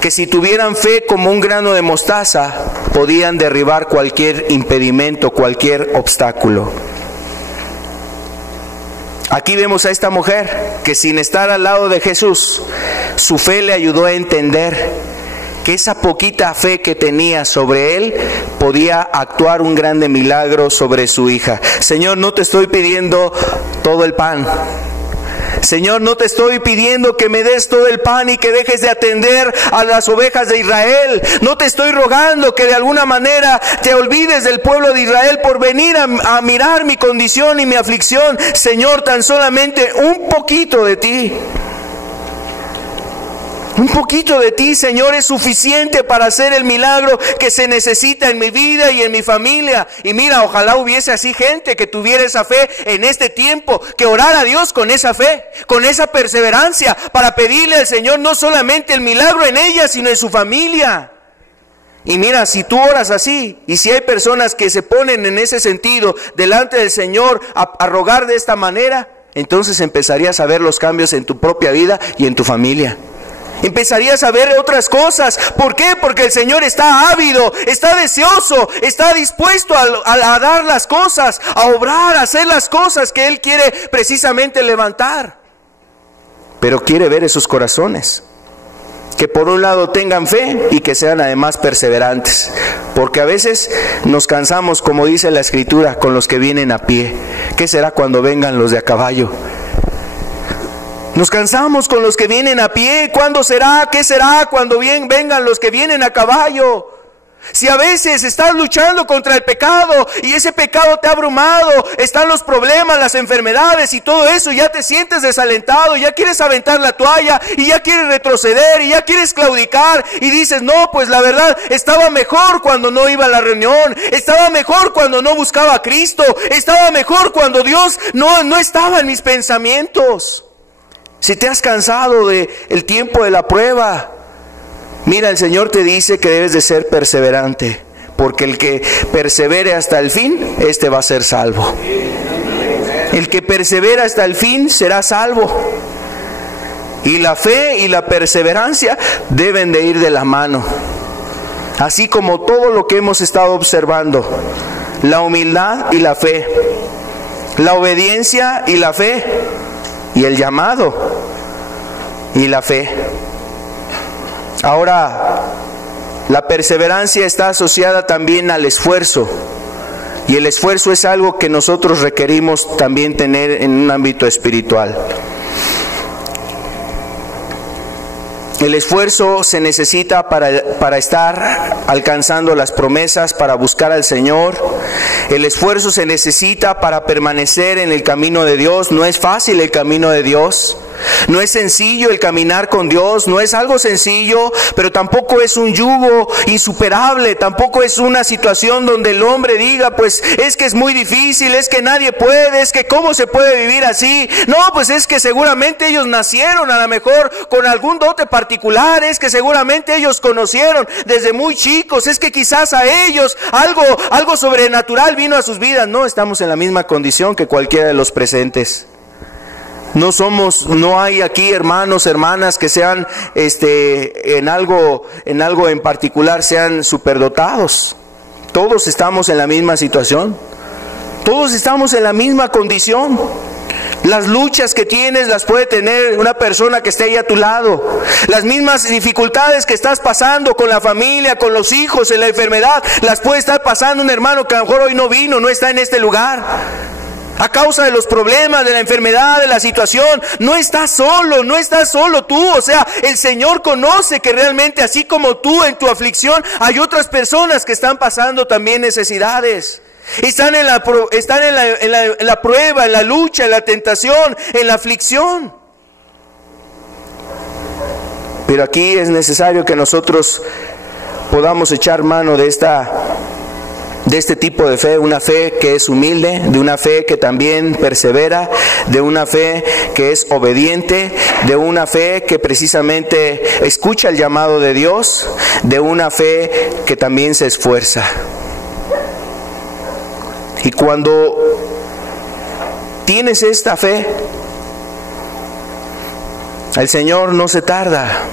que si tuvieran fe como un grano de mostaza, podían derribar cualquier impedimento, cualquier obstáculo. Aquí vemos a esta mujer que sin estar al lado de Jesús, su fe le ayudó a entender que esa poquita fe que tenía sobre él podía actuar un grande milagro sobre su hija. Señor, no te estoy pidiendo todo el pan. Señor, no te estoy pidiendo que me des todo el pan y que dejes de atender a las ovejas de Israel. No te estoy rogando que de alguna manera te olvides del pueblo de Israel por venir a mirar mi condición y mi aflicción. Señor, tan solamente un poquito de ti. Un poquito de ti, Señor, es suficiente para hacer el milagro que se necesita en mi vida y en mi familia. Y mira, ojalá hubiese así gente que tuviera esa fe en este tiempo, que orara a Dios con esa fe, con esa perseverancia, para pedirle al Señor no solamente el milagro en ella, sino en su familia. Y mira, si tú oras así, y si hay personas que se ponen en ese sentido delante del Señor a rogar de esta manera, entonces empezarías a ver los cambios en tu propia vida y en tu familia. Empezarías a ver otras cosas. ¿Por qué? Porque el Señor está ávido, está deseoso, está dispuesto a dar las cosas, a obrar, a hacer las cosas que Él quiere precisamente levantar. Pero quiere ver esos corazones, que por un lado tengan fe y que sean además perseverantes. Porque a veces nos cansamos, como dice la Escritura, con los que vienen a pie. ¿Qué será cuando vengan los de a caballo? Nos cansamos con los que vienen a pie. ¿Cuándo será? ¿Qué será cuando vengan los que vienen a caballo? Si a veces estás luchando contra el pecado y ese pecado te ha abrumado, están los problemas, las enfermedades y todo eso, ya te sientes desalentado, ya quieres aventar la toalla y ya quieres retroceder y ya quieres claudicar y dices, no, pues la verdad, estaba mejor cuando no iba a la reunión, estaba mejor cuando no buscaba a Cristo, estaba mejor cuando Dios no estaba en mis pensamientos. Si te has cansado del tiempo de la prueba, mira, el Señor te dice que debes de ser perseverante, porque el que persevere hasta el fin, este va a ser salvo. El que persevera hasta el fin será salvo. Y la fe y la perseverancia deben de ir de la mano. Así como todo lo que hemos estado observando, la humildad y la fe, la obediencia y la fe, y el llamado y la fe. Ahora, la perseverancia está asociada también al esfuerzo, y el esfuerzo es algo que nosotros requerimos también tener en un ámbito espiritual. El esfuerzo se necesita para estar alcanzando las promesas, para buscar al Señor. El esfuerzo se necesita para permanecer en el camino de Dios. No es fácil el camino de Dios. No es sencillo el caminar con Dios, no es algo sencillo, pero tampoco es un yugo insuperable, tampoco es una situación donde el hombre diga, pues es que es muy difícil, es que nadie puede, es que cómo se puede vivir así. No, pues es que seguramente ellos nacieron a lo mejor con algún dote particular, es que seguramente ellos conocieron desde muy chicos, es que quizás a ellos algo sobrenatural vino a sus vidas. No, estamos en la misma condición que cualquiera de los presentes. No hay aquí hermanos, hermanas que sean en algo en particular sean superdotados. Todos estamos en la misma situación. Todos estamos en la misma condición. Las luchas que tienes las puede tener una persona que esté ahí a tu lado. Las mismas dificultades que estás pasando con la familia, con los hijos, en la enfermedad, las puede estar pasando un hermano que a lo mejor hoy no vino, no está en este lugar. A causa de los problemas, de la enfermedad, de la situación, no estás solo tú. O sea, el Señor conoce que realmente así como tú en tu aflicción, hay otras personas que están pasando también necesidades. Están en la prueba, en la lucha, en la tentación, en la aflicción. Pero aquí es necesario que nosotros podamos echar mano de este tipo de fe, una fe que es humilde, de una fe que también persevera, de una fe que es obediente, de una fe que precisamente escucha el llamado de Dios, de una fe que también se esfuerza. Y cuando tienes esta fe, el Señor no se tarda.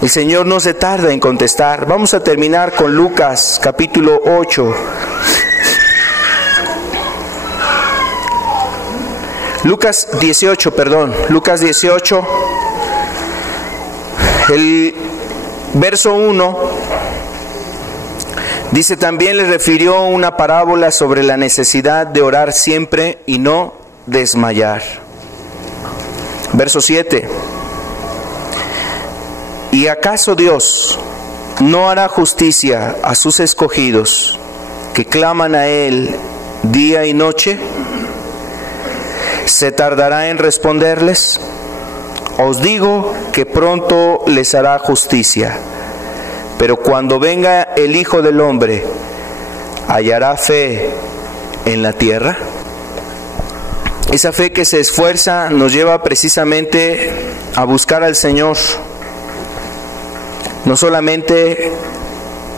El Señor no se tarda en contestar. Vamos a terminar con Lucas capítulo 8. Lucas 18, el verso 1, dice: también le refirió una parábola sobre la necesidad de orar siempre y no desmayar. Verso 7. ¿Y acaso Dios no hará justicia a sus escogidos que claman a Él día y noche? ¿Se tardará en responderles? Os digo que pronto les hará justicia. Pero cuando venga el Hijo del Hombre, ¿hallará fe en la tierra? Esa fe que se esfuerza nos lleva precisamente a buscar al Señor. No solamente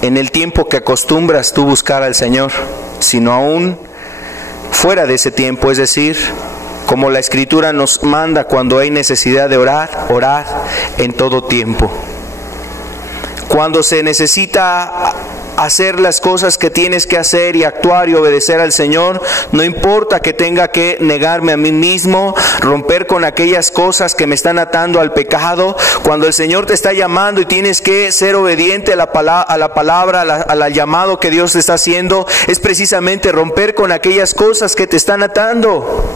en el tiempo que acostumbras tú buscar al Señor, sino aún fuera de ese tiempo, es decir, como la Escritura nos manda cuando hay necesidad de orar, orar en todo tiempo. Cuando se necesita hacer las cosas que tienes que hacer y actuar y obedecer al Señor, no importa que tenga que negarme a mí mismo, romper con aquellas cosas que me están atando al pecado. Cuando el Señor te está llamando y tienes que ser obediente a la palabra, al llamado que Dios te está haciendo, es precisamente romper con aquellas cosas que te están atando.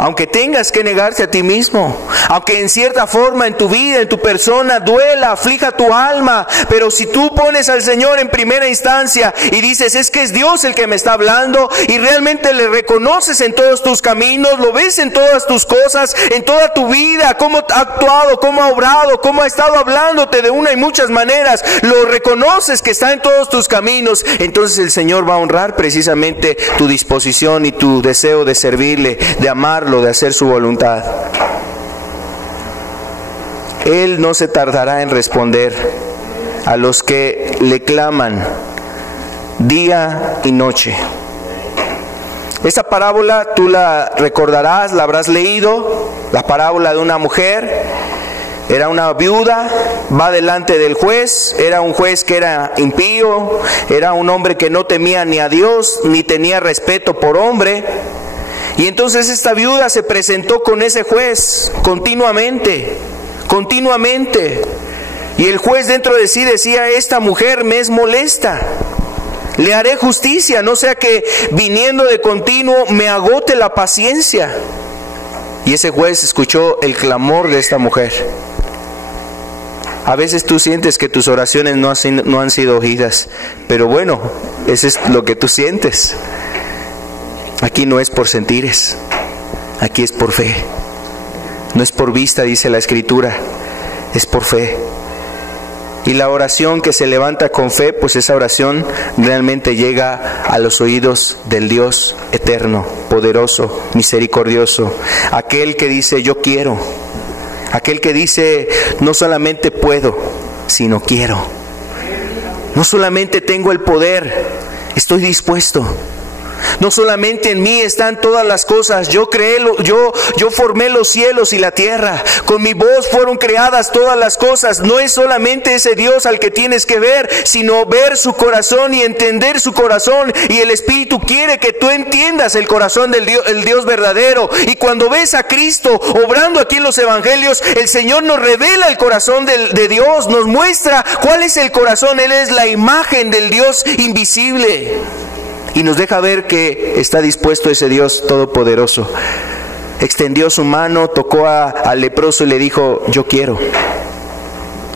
Aunque tengas que negarte a ti mismo, aunque en cierta forma en tu vida, en tu persona, duela, aflija tu alma, pero si tú pones al Señor en primera instancia y dices: es que es Dios el que me está hablando, y realmente le reconoces en todos tus caminos, lo ves en todas tus cosas, en toda tu vida, cómo ha actuado, cómo ha obrado, cómo ha estado hablándote de una y muchas maneras, lo reconoces que está en todos tus caminos, entonces el Señor va a honrar precisamente tu disposición y tu deseo de servirle, de amarlo, de hacer su voluntad. Él no se tardará en responder a los que le claman día y noche. Esta parábola tú la recordarás, la habrás leído, la parábola de una mujer. Era una viuda, va delante del juez, era un juez que era impío, era un hombre que no temía ni a Dios, ni tenía respeto por hombre. Y entonces esta viuda se presentó con ese juez continuamente. Y el juez dentro de sí decía: esta mujer me es molesta, le haré justicia, no sea que viniendo de continuo me agote la paciencia. Y ese juez escuchó el clamor de esta mujer. A veces tú sientes que tus oraciones no han sido oídas, pero bueno, eso es lo que tú sientes. Aquí no es por sentires, aquí es por fe. No es por vista, dice la Escritura, es por fe. Y la oración que se levanta con fe, pues esa oración realmente llega a los oídos del Dios eterno, poderoso, misericordioso. Aquel que dice: yo quiero. Aquel que dice: no solamente puedo, sino quiero. No solamente tengo el poder, estoy dispuesto. No solamente en mí están todas las cosas, yo formé los cielos y la tierra, con mi voz fueron creadas todas las cosas. No es solamente ese Dios al que tienes que ver, sino ver su corazón y entender su corazón. Y el Espíritu quiere que tú entiendas el corazón del Dios verdadero. Y cuando ves a Cristo obrando aquí en los evangelios, el Señor nos revela el corazón de Dios, nos muestra cuál es el corazón. Él es la imagen del Dios invisible. Y nos deja ver que está dispuesto ese Dios todopoderoso. Extendió su mano, tocó al leproso y le dijo: yo quiero.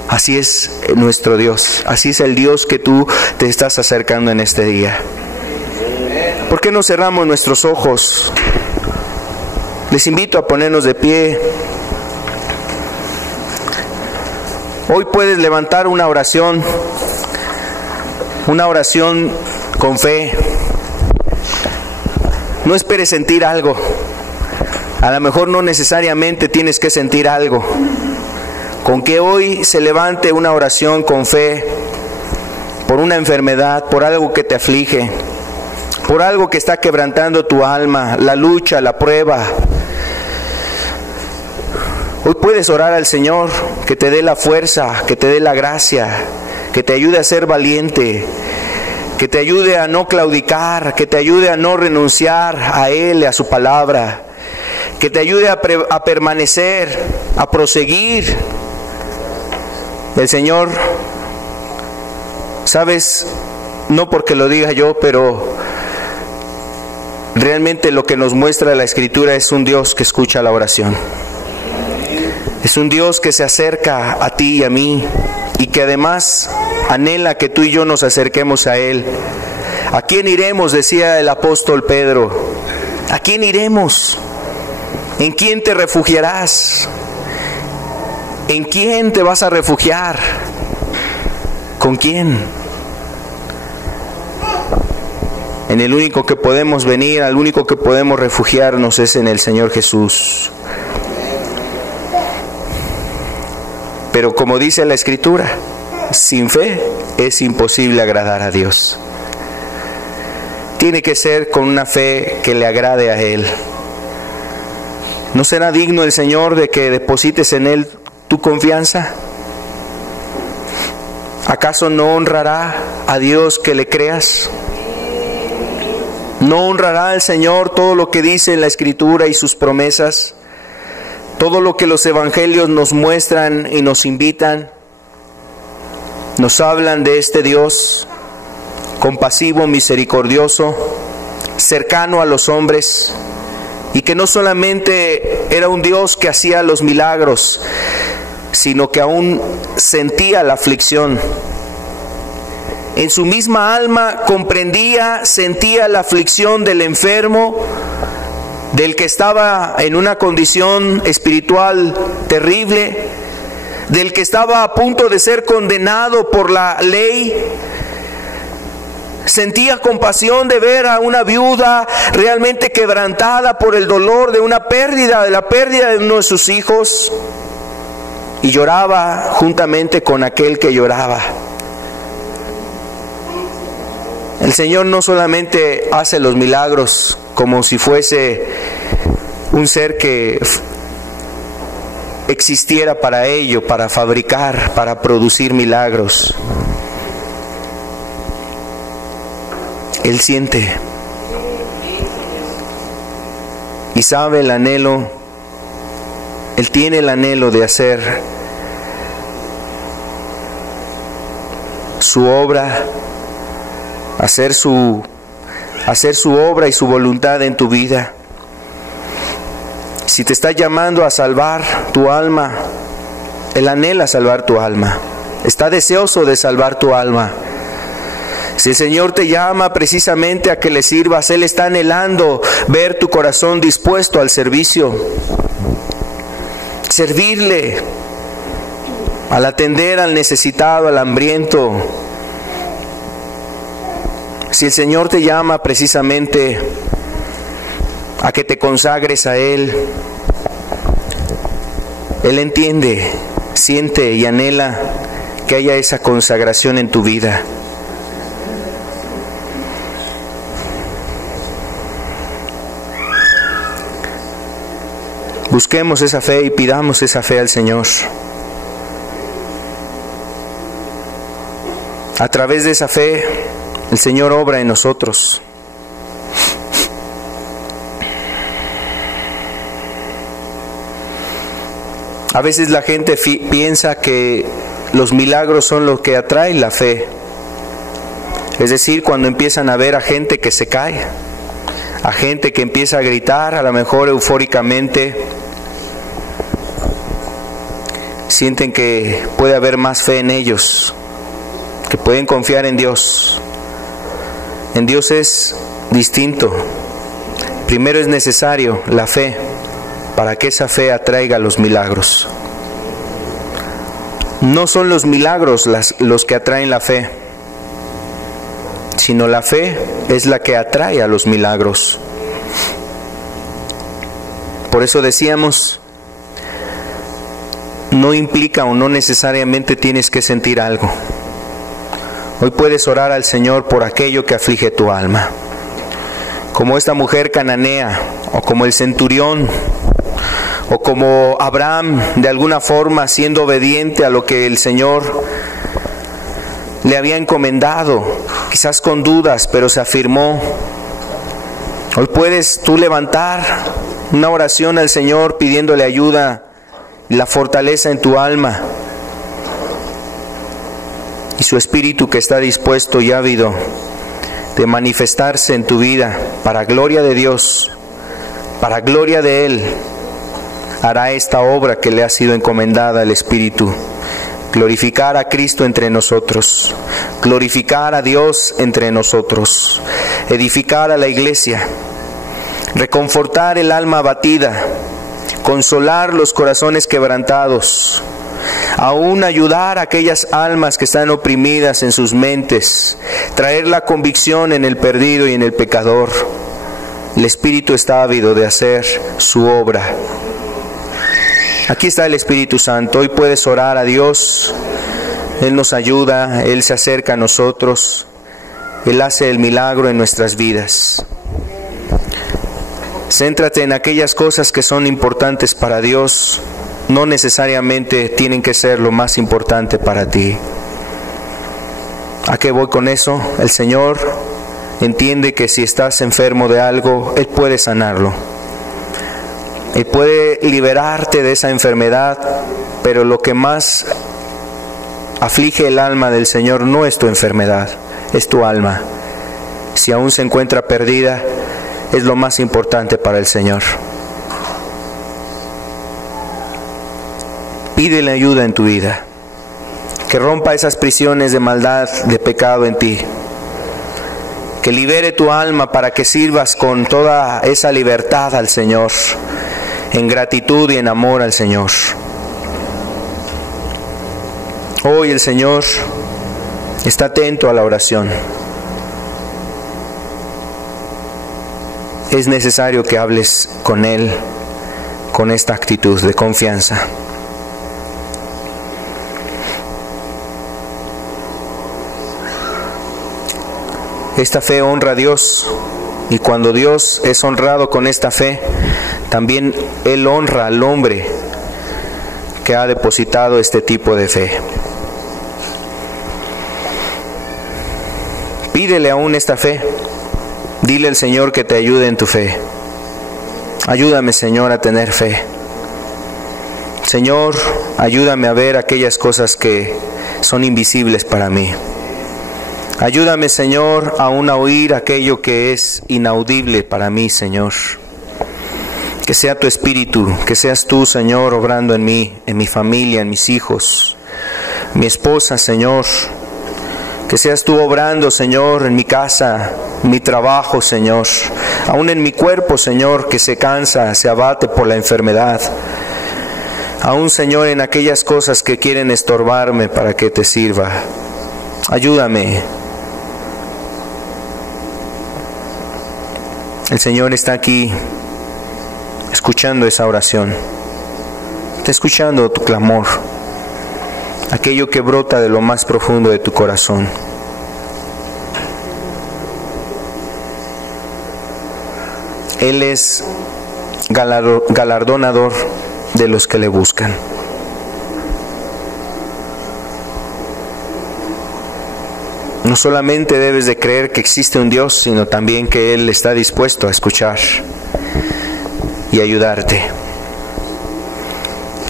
Así es nuestro Dios. Así es el Dios que tú te estás acercando en este día. ¿Por qué no cerramos nuestros ojos? Les invito a ponernos de pie. Hoy puedes levantar una oración con fe. No esperes sentir algo. A lo mejor no necesariamente tienes que sentir algo. Con que hoy se levante una oración con fe por una enfermedad, por algo que te aflige, por algo que está quebrantando tu alma, la lucha, la prueba. Hoy puedes orar al Señor que te dé la fuerza, que te dé la gracia, que te ayude a ser valiente, que te ayude a no claudicar, que te ayude a no renunciar a Él, a su palabra, que te ayude a permanecer, a proseguir. El Señor, sabes, no porque lo diga yo, pero realmente lo que nos muestra la Escritura es un Dios que escucha la oración. Es un Dios que se acerca a ti y a mí y que además anhela que tú y yo nos acerquemos a Él. ¿A quién iremos?, decía el apóstol Pedro. ¿A quién iremos? ¿En quién te refugiarás? ¿En quién te vas a refugiar? ¿Con quién? En el único que podemos venir, al único que podemos refugiarnos es en el Señor Jesús. Pero como dice la Escritura, sin fe es imposible agradar a Dios. Tiene que ser con una fe que le agrade a Él. ¿No será digno el Señor de que deposites en Él tu confianza? ¿Acaso no honrará a Dios que le creas? ¿No honrará el Señor todo lo que dice en la Escritura y sus promesas? Todo lo que los evangelios nos muestran y nos invitan, nos hablan de este Dios compasivo, misericordioso, cercano a los hombres, y que no solamente era un Dios que hacía los milagros, sino que aún sentía la aflicción. En su misma alma comprendía, sentía la aflicción del enfermo, del que estaba en una condición espiritual terrible, del que estaba a punto de ser condenado por la ley. Sentía compasión de ver a una viuda realmente quebrantada por el dolor de una pérdida, de la pérdida de uno de sus hijos, y lloraba juntamente con aquel que lloraba. El Señor no solamente hace los milagros como si fuese un ser que existiera para ello, para fabricar, para producir milagros. Él siente y sabe el anhelo. Él tiene el anhelo de hacer su obra, hacer su obra y su voluntad en tu vida. Si te está llamando a salvar tu alma, Él anhela salvar tu alma, está deseoso de salvar tu alma. Si el Señor te llama precisamente a que le sirvas, Él está anhelando ver tu corazón dispuesto al servicio, servirle, al atender al necesitado, al hambriento. Si el Señor te llama precisamente a que te consagres a Él, Él entiende, siente y anhela que haya esa consagración en tu vida. Busquemos esa fe y pidamos esa fe al Señor. A través de esa fe, el Señor obra en nosotros. A veces la gente piensa que los milagros son lo que atrae la fe. Es decir, cuando empiezan a ver a gente que se cae, a gente que empieza a gritar, a lo mejor eufóricamente, sienten que puede haber más fe en ellos, que pueden confiar en Dios. En Dios es distinto. Primero es necesario la fe para que esa fe atraiga los milagros. No son los milagros los que atraen la fe, sino la fe es la que atrae a los milagros. Por eso decíamos, no implica o no necesariamente tienes que sentir algo. Hoy puedes orar al Señor por aquello que aflige tu alma, como esta mujer cananea, o como el centurión, o como Abraham, de alguna forma siendo obediente a lo que el Señor le había encomendado, quizás con dudas, pero se afirmó. Hoy puedes tú levantar una oración al Señor pidiéndole ayuda y la fortaleza en tu alma, y su Espíritu, que está dispuesto y ávido de manifestarse en tu vida para gloria de Dios, para gloria de Él, hará esta obra que le ha sido encomendada al Espíritu: glorificar a Cristo entre nosotros, glorificar a Dios entre nosotros, edificar a la iglesia, reconfortar el alma abatida, consolar los corazones quebrantados, aún ayudar a aquellas almas que están oprimidas en sus mentes, traer la convicción en el perdido y en el pecador. El Espíritu está ávido de hacer su obra. Aquí está el Espíritu Santo. Hoy puedes orar a Dios. Él nos ayuda, Él se acerca a nosotros, Él hace el milagro en nuestras vidas. Céntrate en aquellas cosas que son importantes para Dios. No necesariamente tienen que ser lo más importante para ti. ¿A qué voy con eso? El Señor entiende que si estás enfermo de algo, Él puede sanarlo. Él puede liberarte de esa enfermedad, pero lo que más aflige el alma del Señor no es tu enfermedad, es tu alma. Si aún se encuentra perdida, es lo más importante para el Señor. Pídele ayuda en tu vida, que rompa esas prisiones de maldad, de pecado en ti, que libere tu alma para que sirvas con toda esa libertad al Señor, en gratitud y en amor al Señor. Hoy el Señor está atento a la oración. Es necesario que hables con Él con esta actitud de confianza. Esta fe honra a Dios, y cuando Dios es honrado con esta fe, también Él honra al hombre que ha depositado este tipo de fe. Pídele aún esta fe. Dile al Señor que te ayude en tu fe. Ayúdame, Señor, a tener fe. Señor, ayúdame a ver aquellas cosas que son invisibles para mí. Ayúdame, Señor, aún a oír aquello que es inaudible para mí, Señor. Que sea tu Espíritu, que seas tú, Señor, obrando en mí, en mi familia, en mis hijos, mi esposa, Señor. Que seas tú obrando, Señor, en mi casa, mi trabajo, Señor. Aún en mi cuerpo, Señor, que se cansa, se abate por la enfermedad. Aún, Señor, en aquellas cosas que quieren estorbarme para que te sirva. Ayúdame. El Señor está aquí escuchando esa oración. Está escuchando tu clamor, aquello que brota de lo más profundo de tu corazón. Él es galardonador de los que le buscan. No solamente debes de creer que existe un Dios, sino también que Él está dispuesto a escuchar y ayudarte.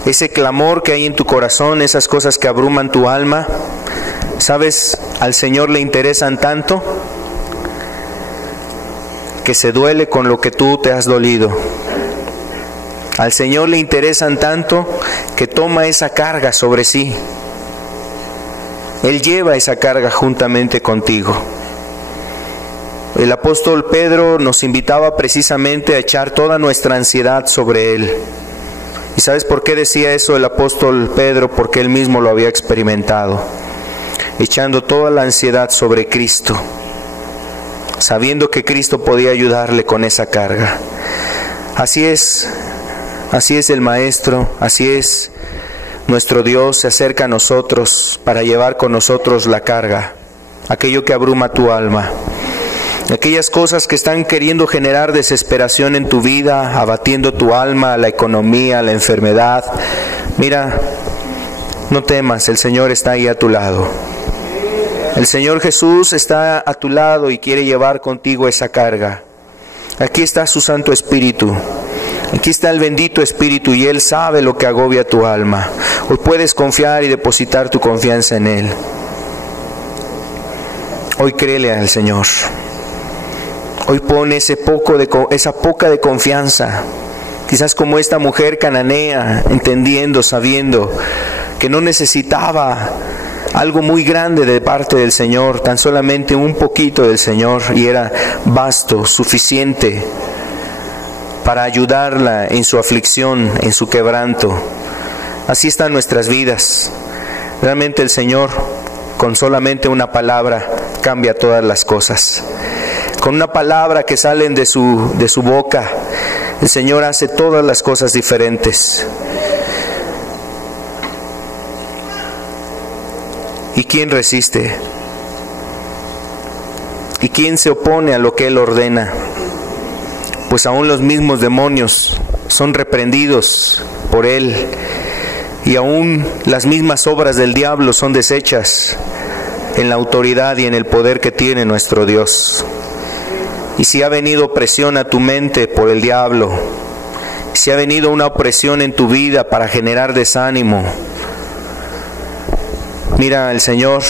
Ese clamor que hay en tu corazón, esas cosas que abruman tu alma, ¿sabes? Al Señor le interesan tanto que se duele con lo que tú te has dolido. Al Señor le interesan tanto que toma esa carga sobre sí. Él lleva esa carga juntamente contigo. El apóstol Pedro nos invitaba precisamente a echar toda nuestra ansiedad sobre Él. Y sabes por qué decía eso el apóstol Pedro? Porque él mismo lo había experimentado, echando toda la ansiedad sobre Cristo, sabiendo que Cristo podía ayudarle con esa carga. Así es el Maestro, así es nuestro Dios, se acerca a nosotros para llevar con nosotros la carga, aquello que abruma tu alma, aquellas cosas que están queriendo generar desesperación en tu vida, abatiendo tu alma, la economía, la enfermedad. Mira, no temas, el Señor está ahí a tu lado. El Señor Jesús está a tu lado y quiere llevar contigo esa carga. Aquí está su Santo Espíritu. Aquí está el bendito Espíritu y Él sabe lo que agobia tu alma. Hoy puedes confiar y depositar tu confianza en Él. Hoy créele al Señor. Hoy pone esa poca de confianza. Quizás como esta mujer cananea, entendiendo, sabiendo que no necesitaba algo muy grande de parte del Señor, tan solamente un poquito del Señor, y era vasto, suficiente para ayudarla en su aflicción, en su quebranto. Así están nuestras vidas. Realmente el Señor, con solamente una palabra, cambia todas las cosas. Con una palabra que salen de su boca, el Señor hace todas las cosas diferentes. ¿Y quién resiste? ¿Y quién se opone a lo que Él ordena? Pues aún los mismos demonios son reprendidos por Él, y aún las mismas obras del diablo son deshechas en la autoridad y en el poder que tiene nuestro Dios. Y si ha venido opresión a tu mente por el diablo, si ha venido una opresión en tu vida para generar desánimo, mira, el Señor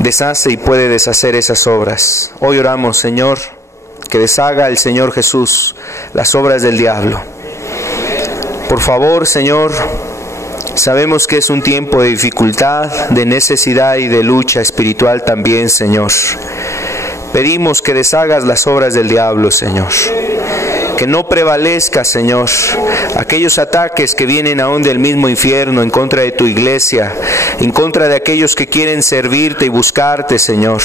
deshace y puede deshacer esas obras. Hoy oramos, Señor, que deshaga el Señor Jesús las obras del diablo. Por favor, Señor, sabemos que es un tiempo de dificultad, de necesidad y de lucha espiritual también, Señor. Pedimos que deshagas las obras del diablo, Señor. Que no prevalezca, Señor, aquellos ataques que vienen aún del mismo infierno en contra de tu iglesia, en contra de aquellos que quieren servirte y buscarte, Señor,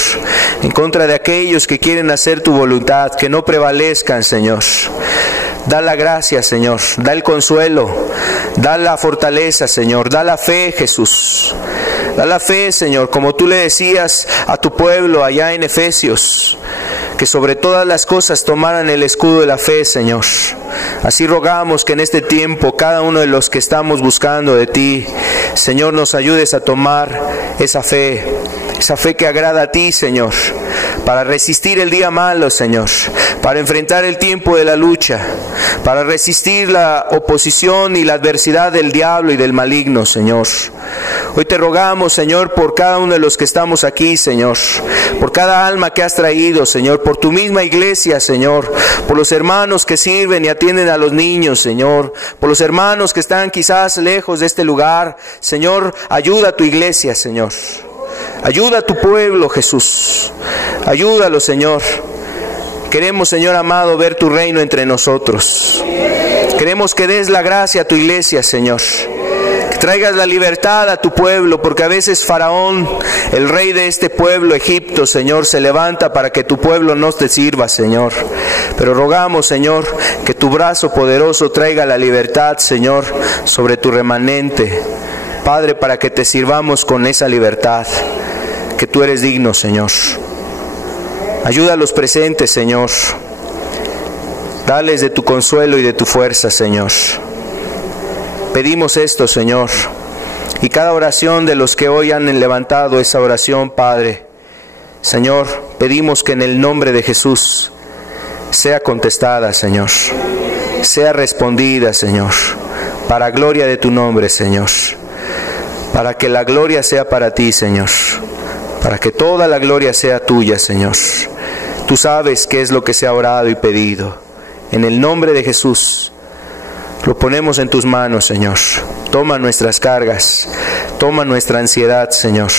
en contra de aquellos que quieren hacer tu voluntad, que no prevalezcan, Señor. Da la gracia, Señor, da el consuelo, da la fortaleza, Señor, da la fe, Jesús. Da la fe, Señor, como tú le decías a tu pueblo allá en Efesios, que sobre todas las cosas tomaran el escudo de la fe, Señor. Así rogamos que en este tiempo cada uno de los que estamos buscando de ti, Señor, nos ayudes a tomar esa fe que agrada a ti, Señor, para resistir el día malo, Señor, para enfrentar el tiempo de la lucha, para resistir la oposición y la adversidad del diablo y del maligno, Señor. Hoy te rogamos, Señor, por cada uno de los que estamos aquí, Señor, por cada alma que has traído, Señor, por tu misma iglesia, Señor, por los hermanos que sirven y atienden a los niños, Señor, por los hermanos que están quizás lejos de este lugar. Señor, ayuda a tu iglesia, Señor. Ayuda a tu pueblo, Jesús. Ayúdalo, Señor. Queremos, Señor amado, ver tu reino entre nosotros. Queremos que des la gracia a tu iglesia, Señor. Que traigas la libertad a tu pueblo, porque a veces Faraón, el rey de este pueblo, Egipto, Señor, se levanta para que tu pueblo no te sirva, Señor. Pero rogamos, Señor, que tu brazo poderoso traiga la libertad, Señor, sobre tu remanente. Padre, para que te sirvamos con esa libertad, que tú eres digno, Señor. Ayuda a los presentes, Señor. Dales de tu consuelo y de tu fuerza, Señor. Pedimos esto, Señor. Y cada oración de los que hoy han levantado esa oración, Padre, Señor, pedimos que en el nombre de Jesús sea contestada, Señor. Sea respondida, Señor. Para gloria de tu nombre, Señor. Para que la gloria sea para ti, Señor. Para que toda la gloria sea tuya, Señor. Tú sabes qué es lo que se ha orado y pedido. En el nombre de Jesús, lo ponemos en tus manos, Señor. Toma nuestras cargas, toma nuestra ansiedad, Señor.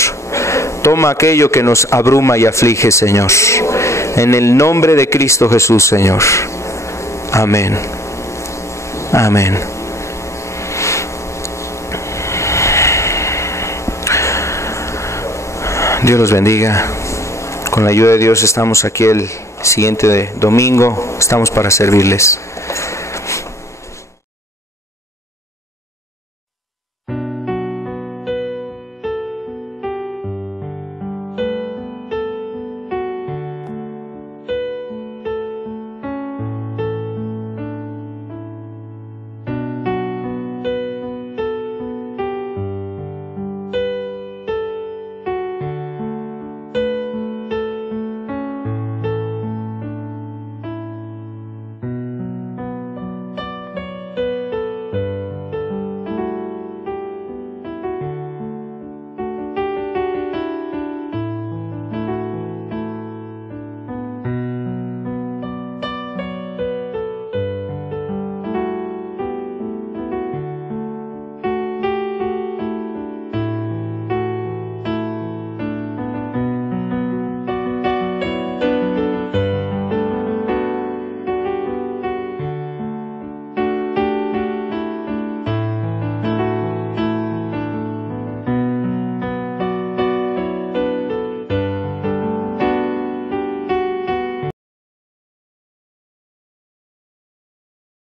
Toma aquello que nos abruma y aflige, Señor. En el nombre de Cristo Jesús, Señor. Amén. Amén. Dios los bendiga. Con la ayuda de Dios estamos aquí el siguiente domingo. Estamos para servirles.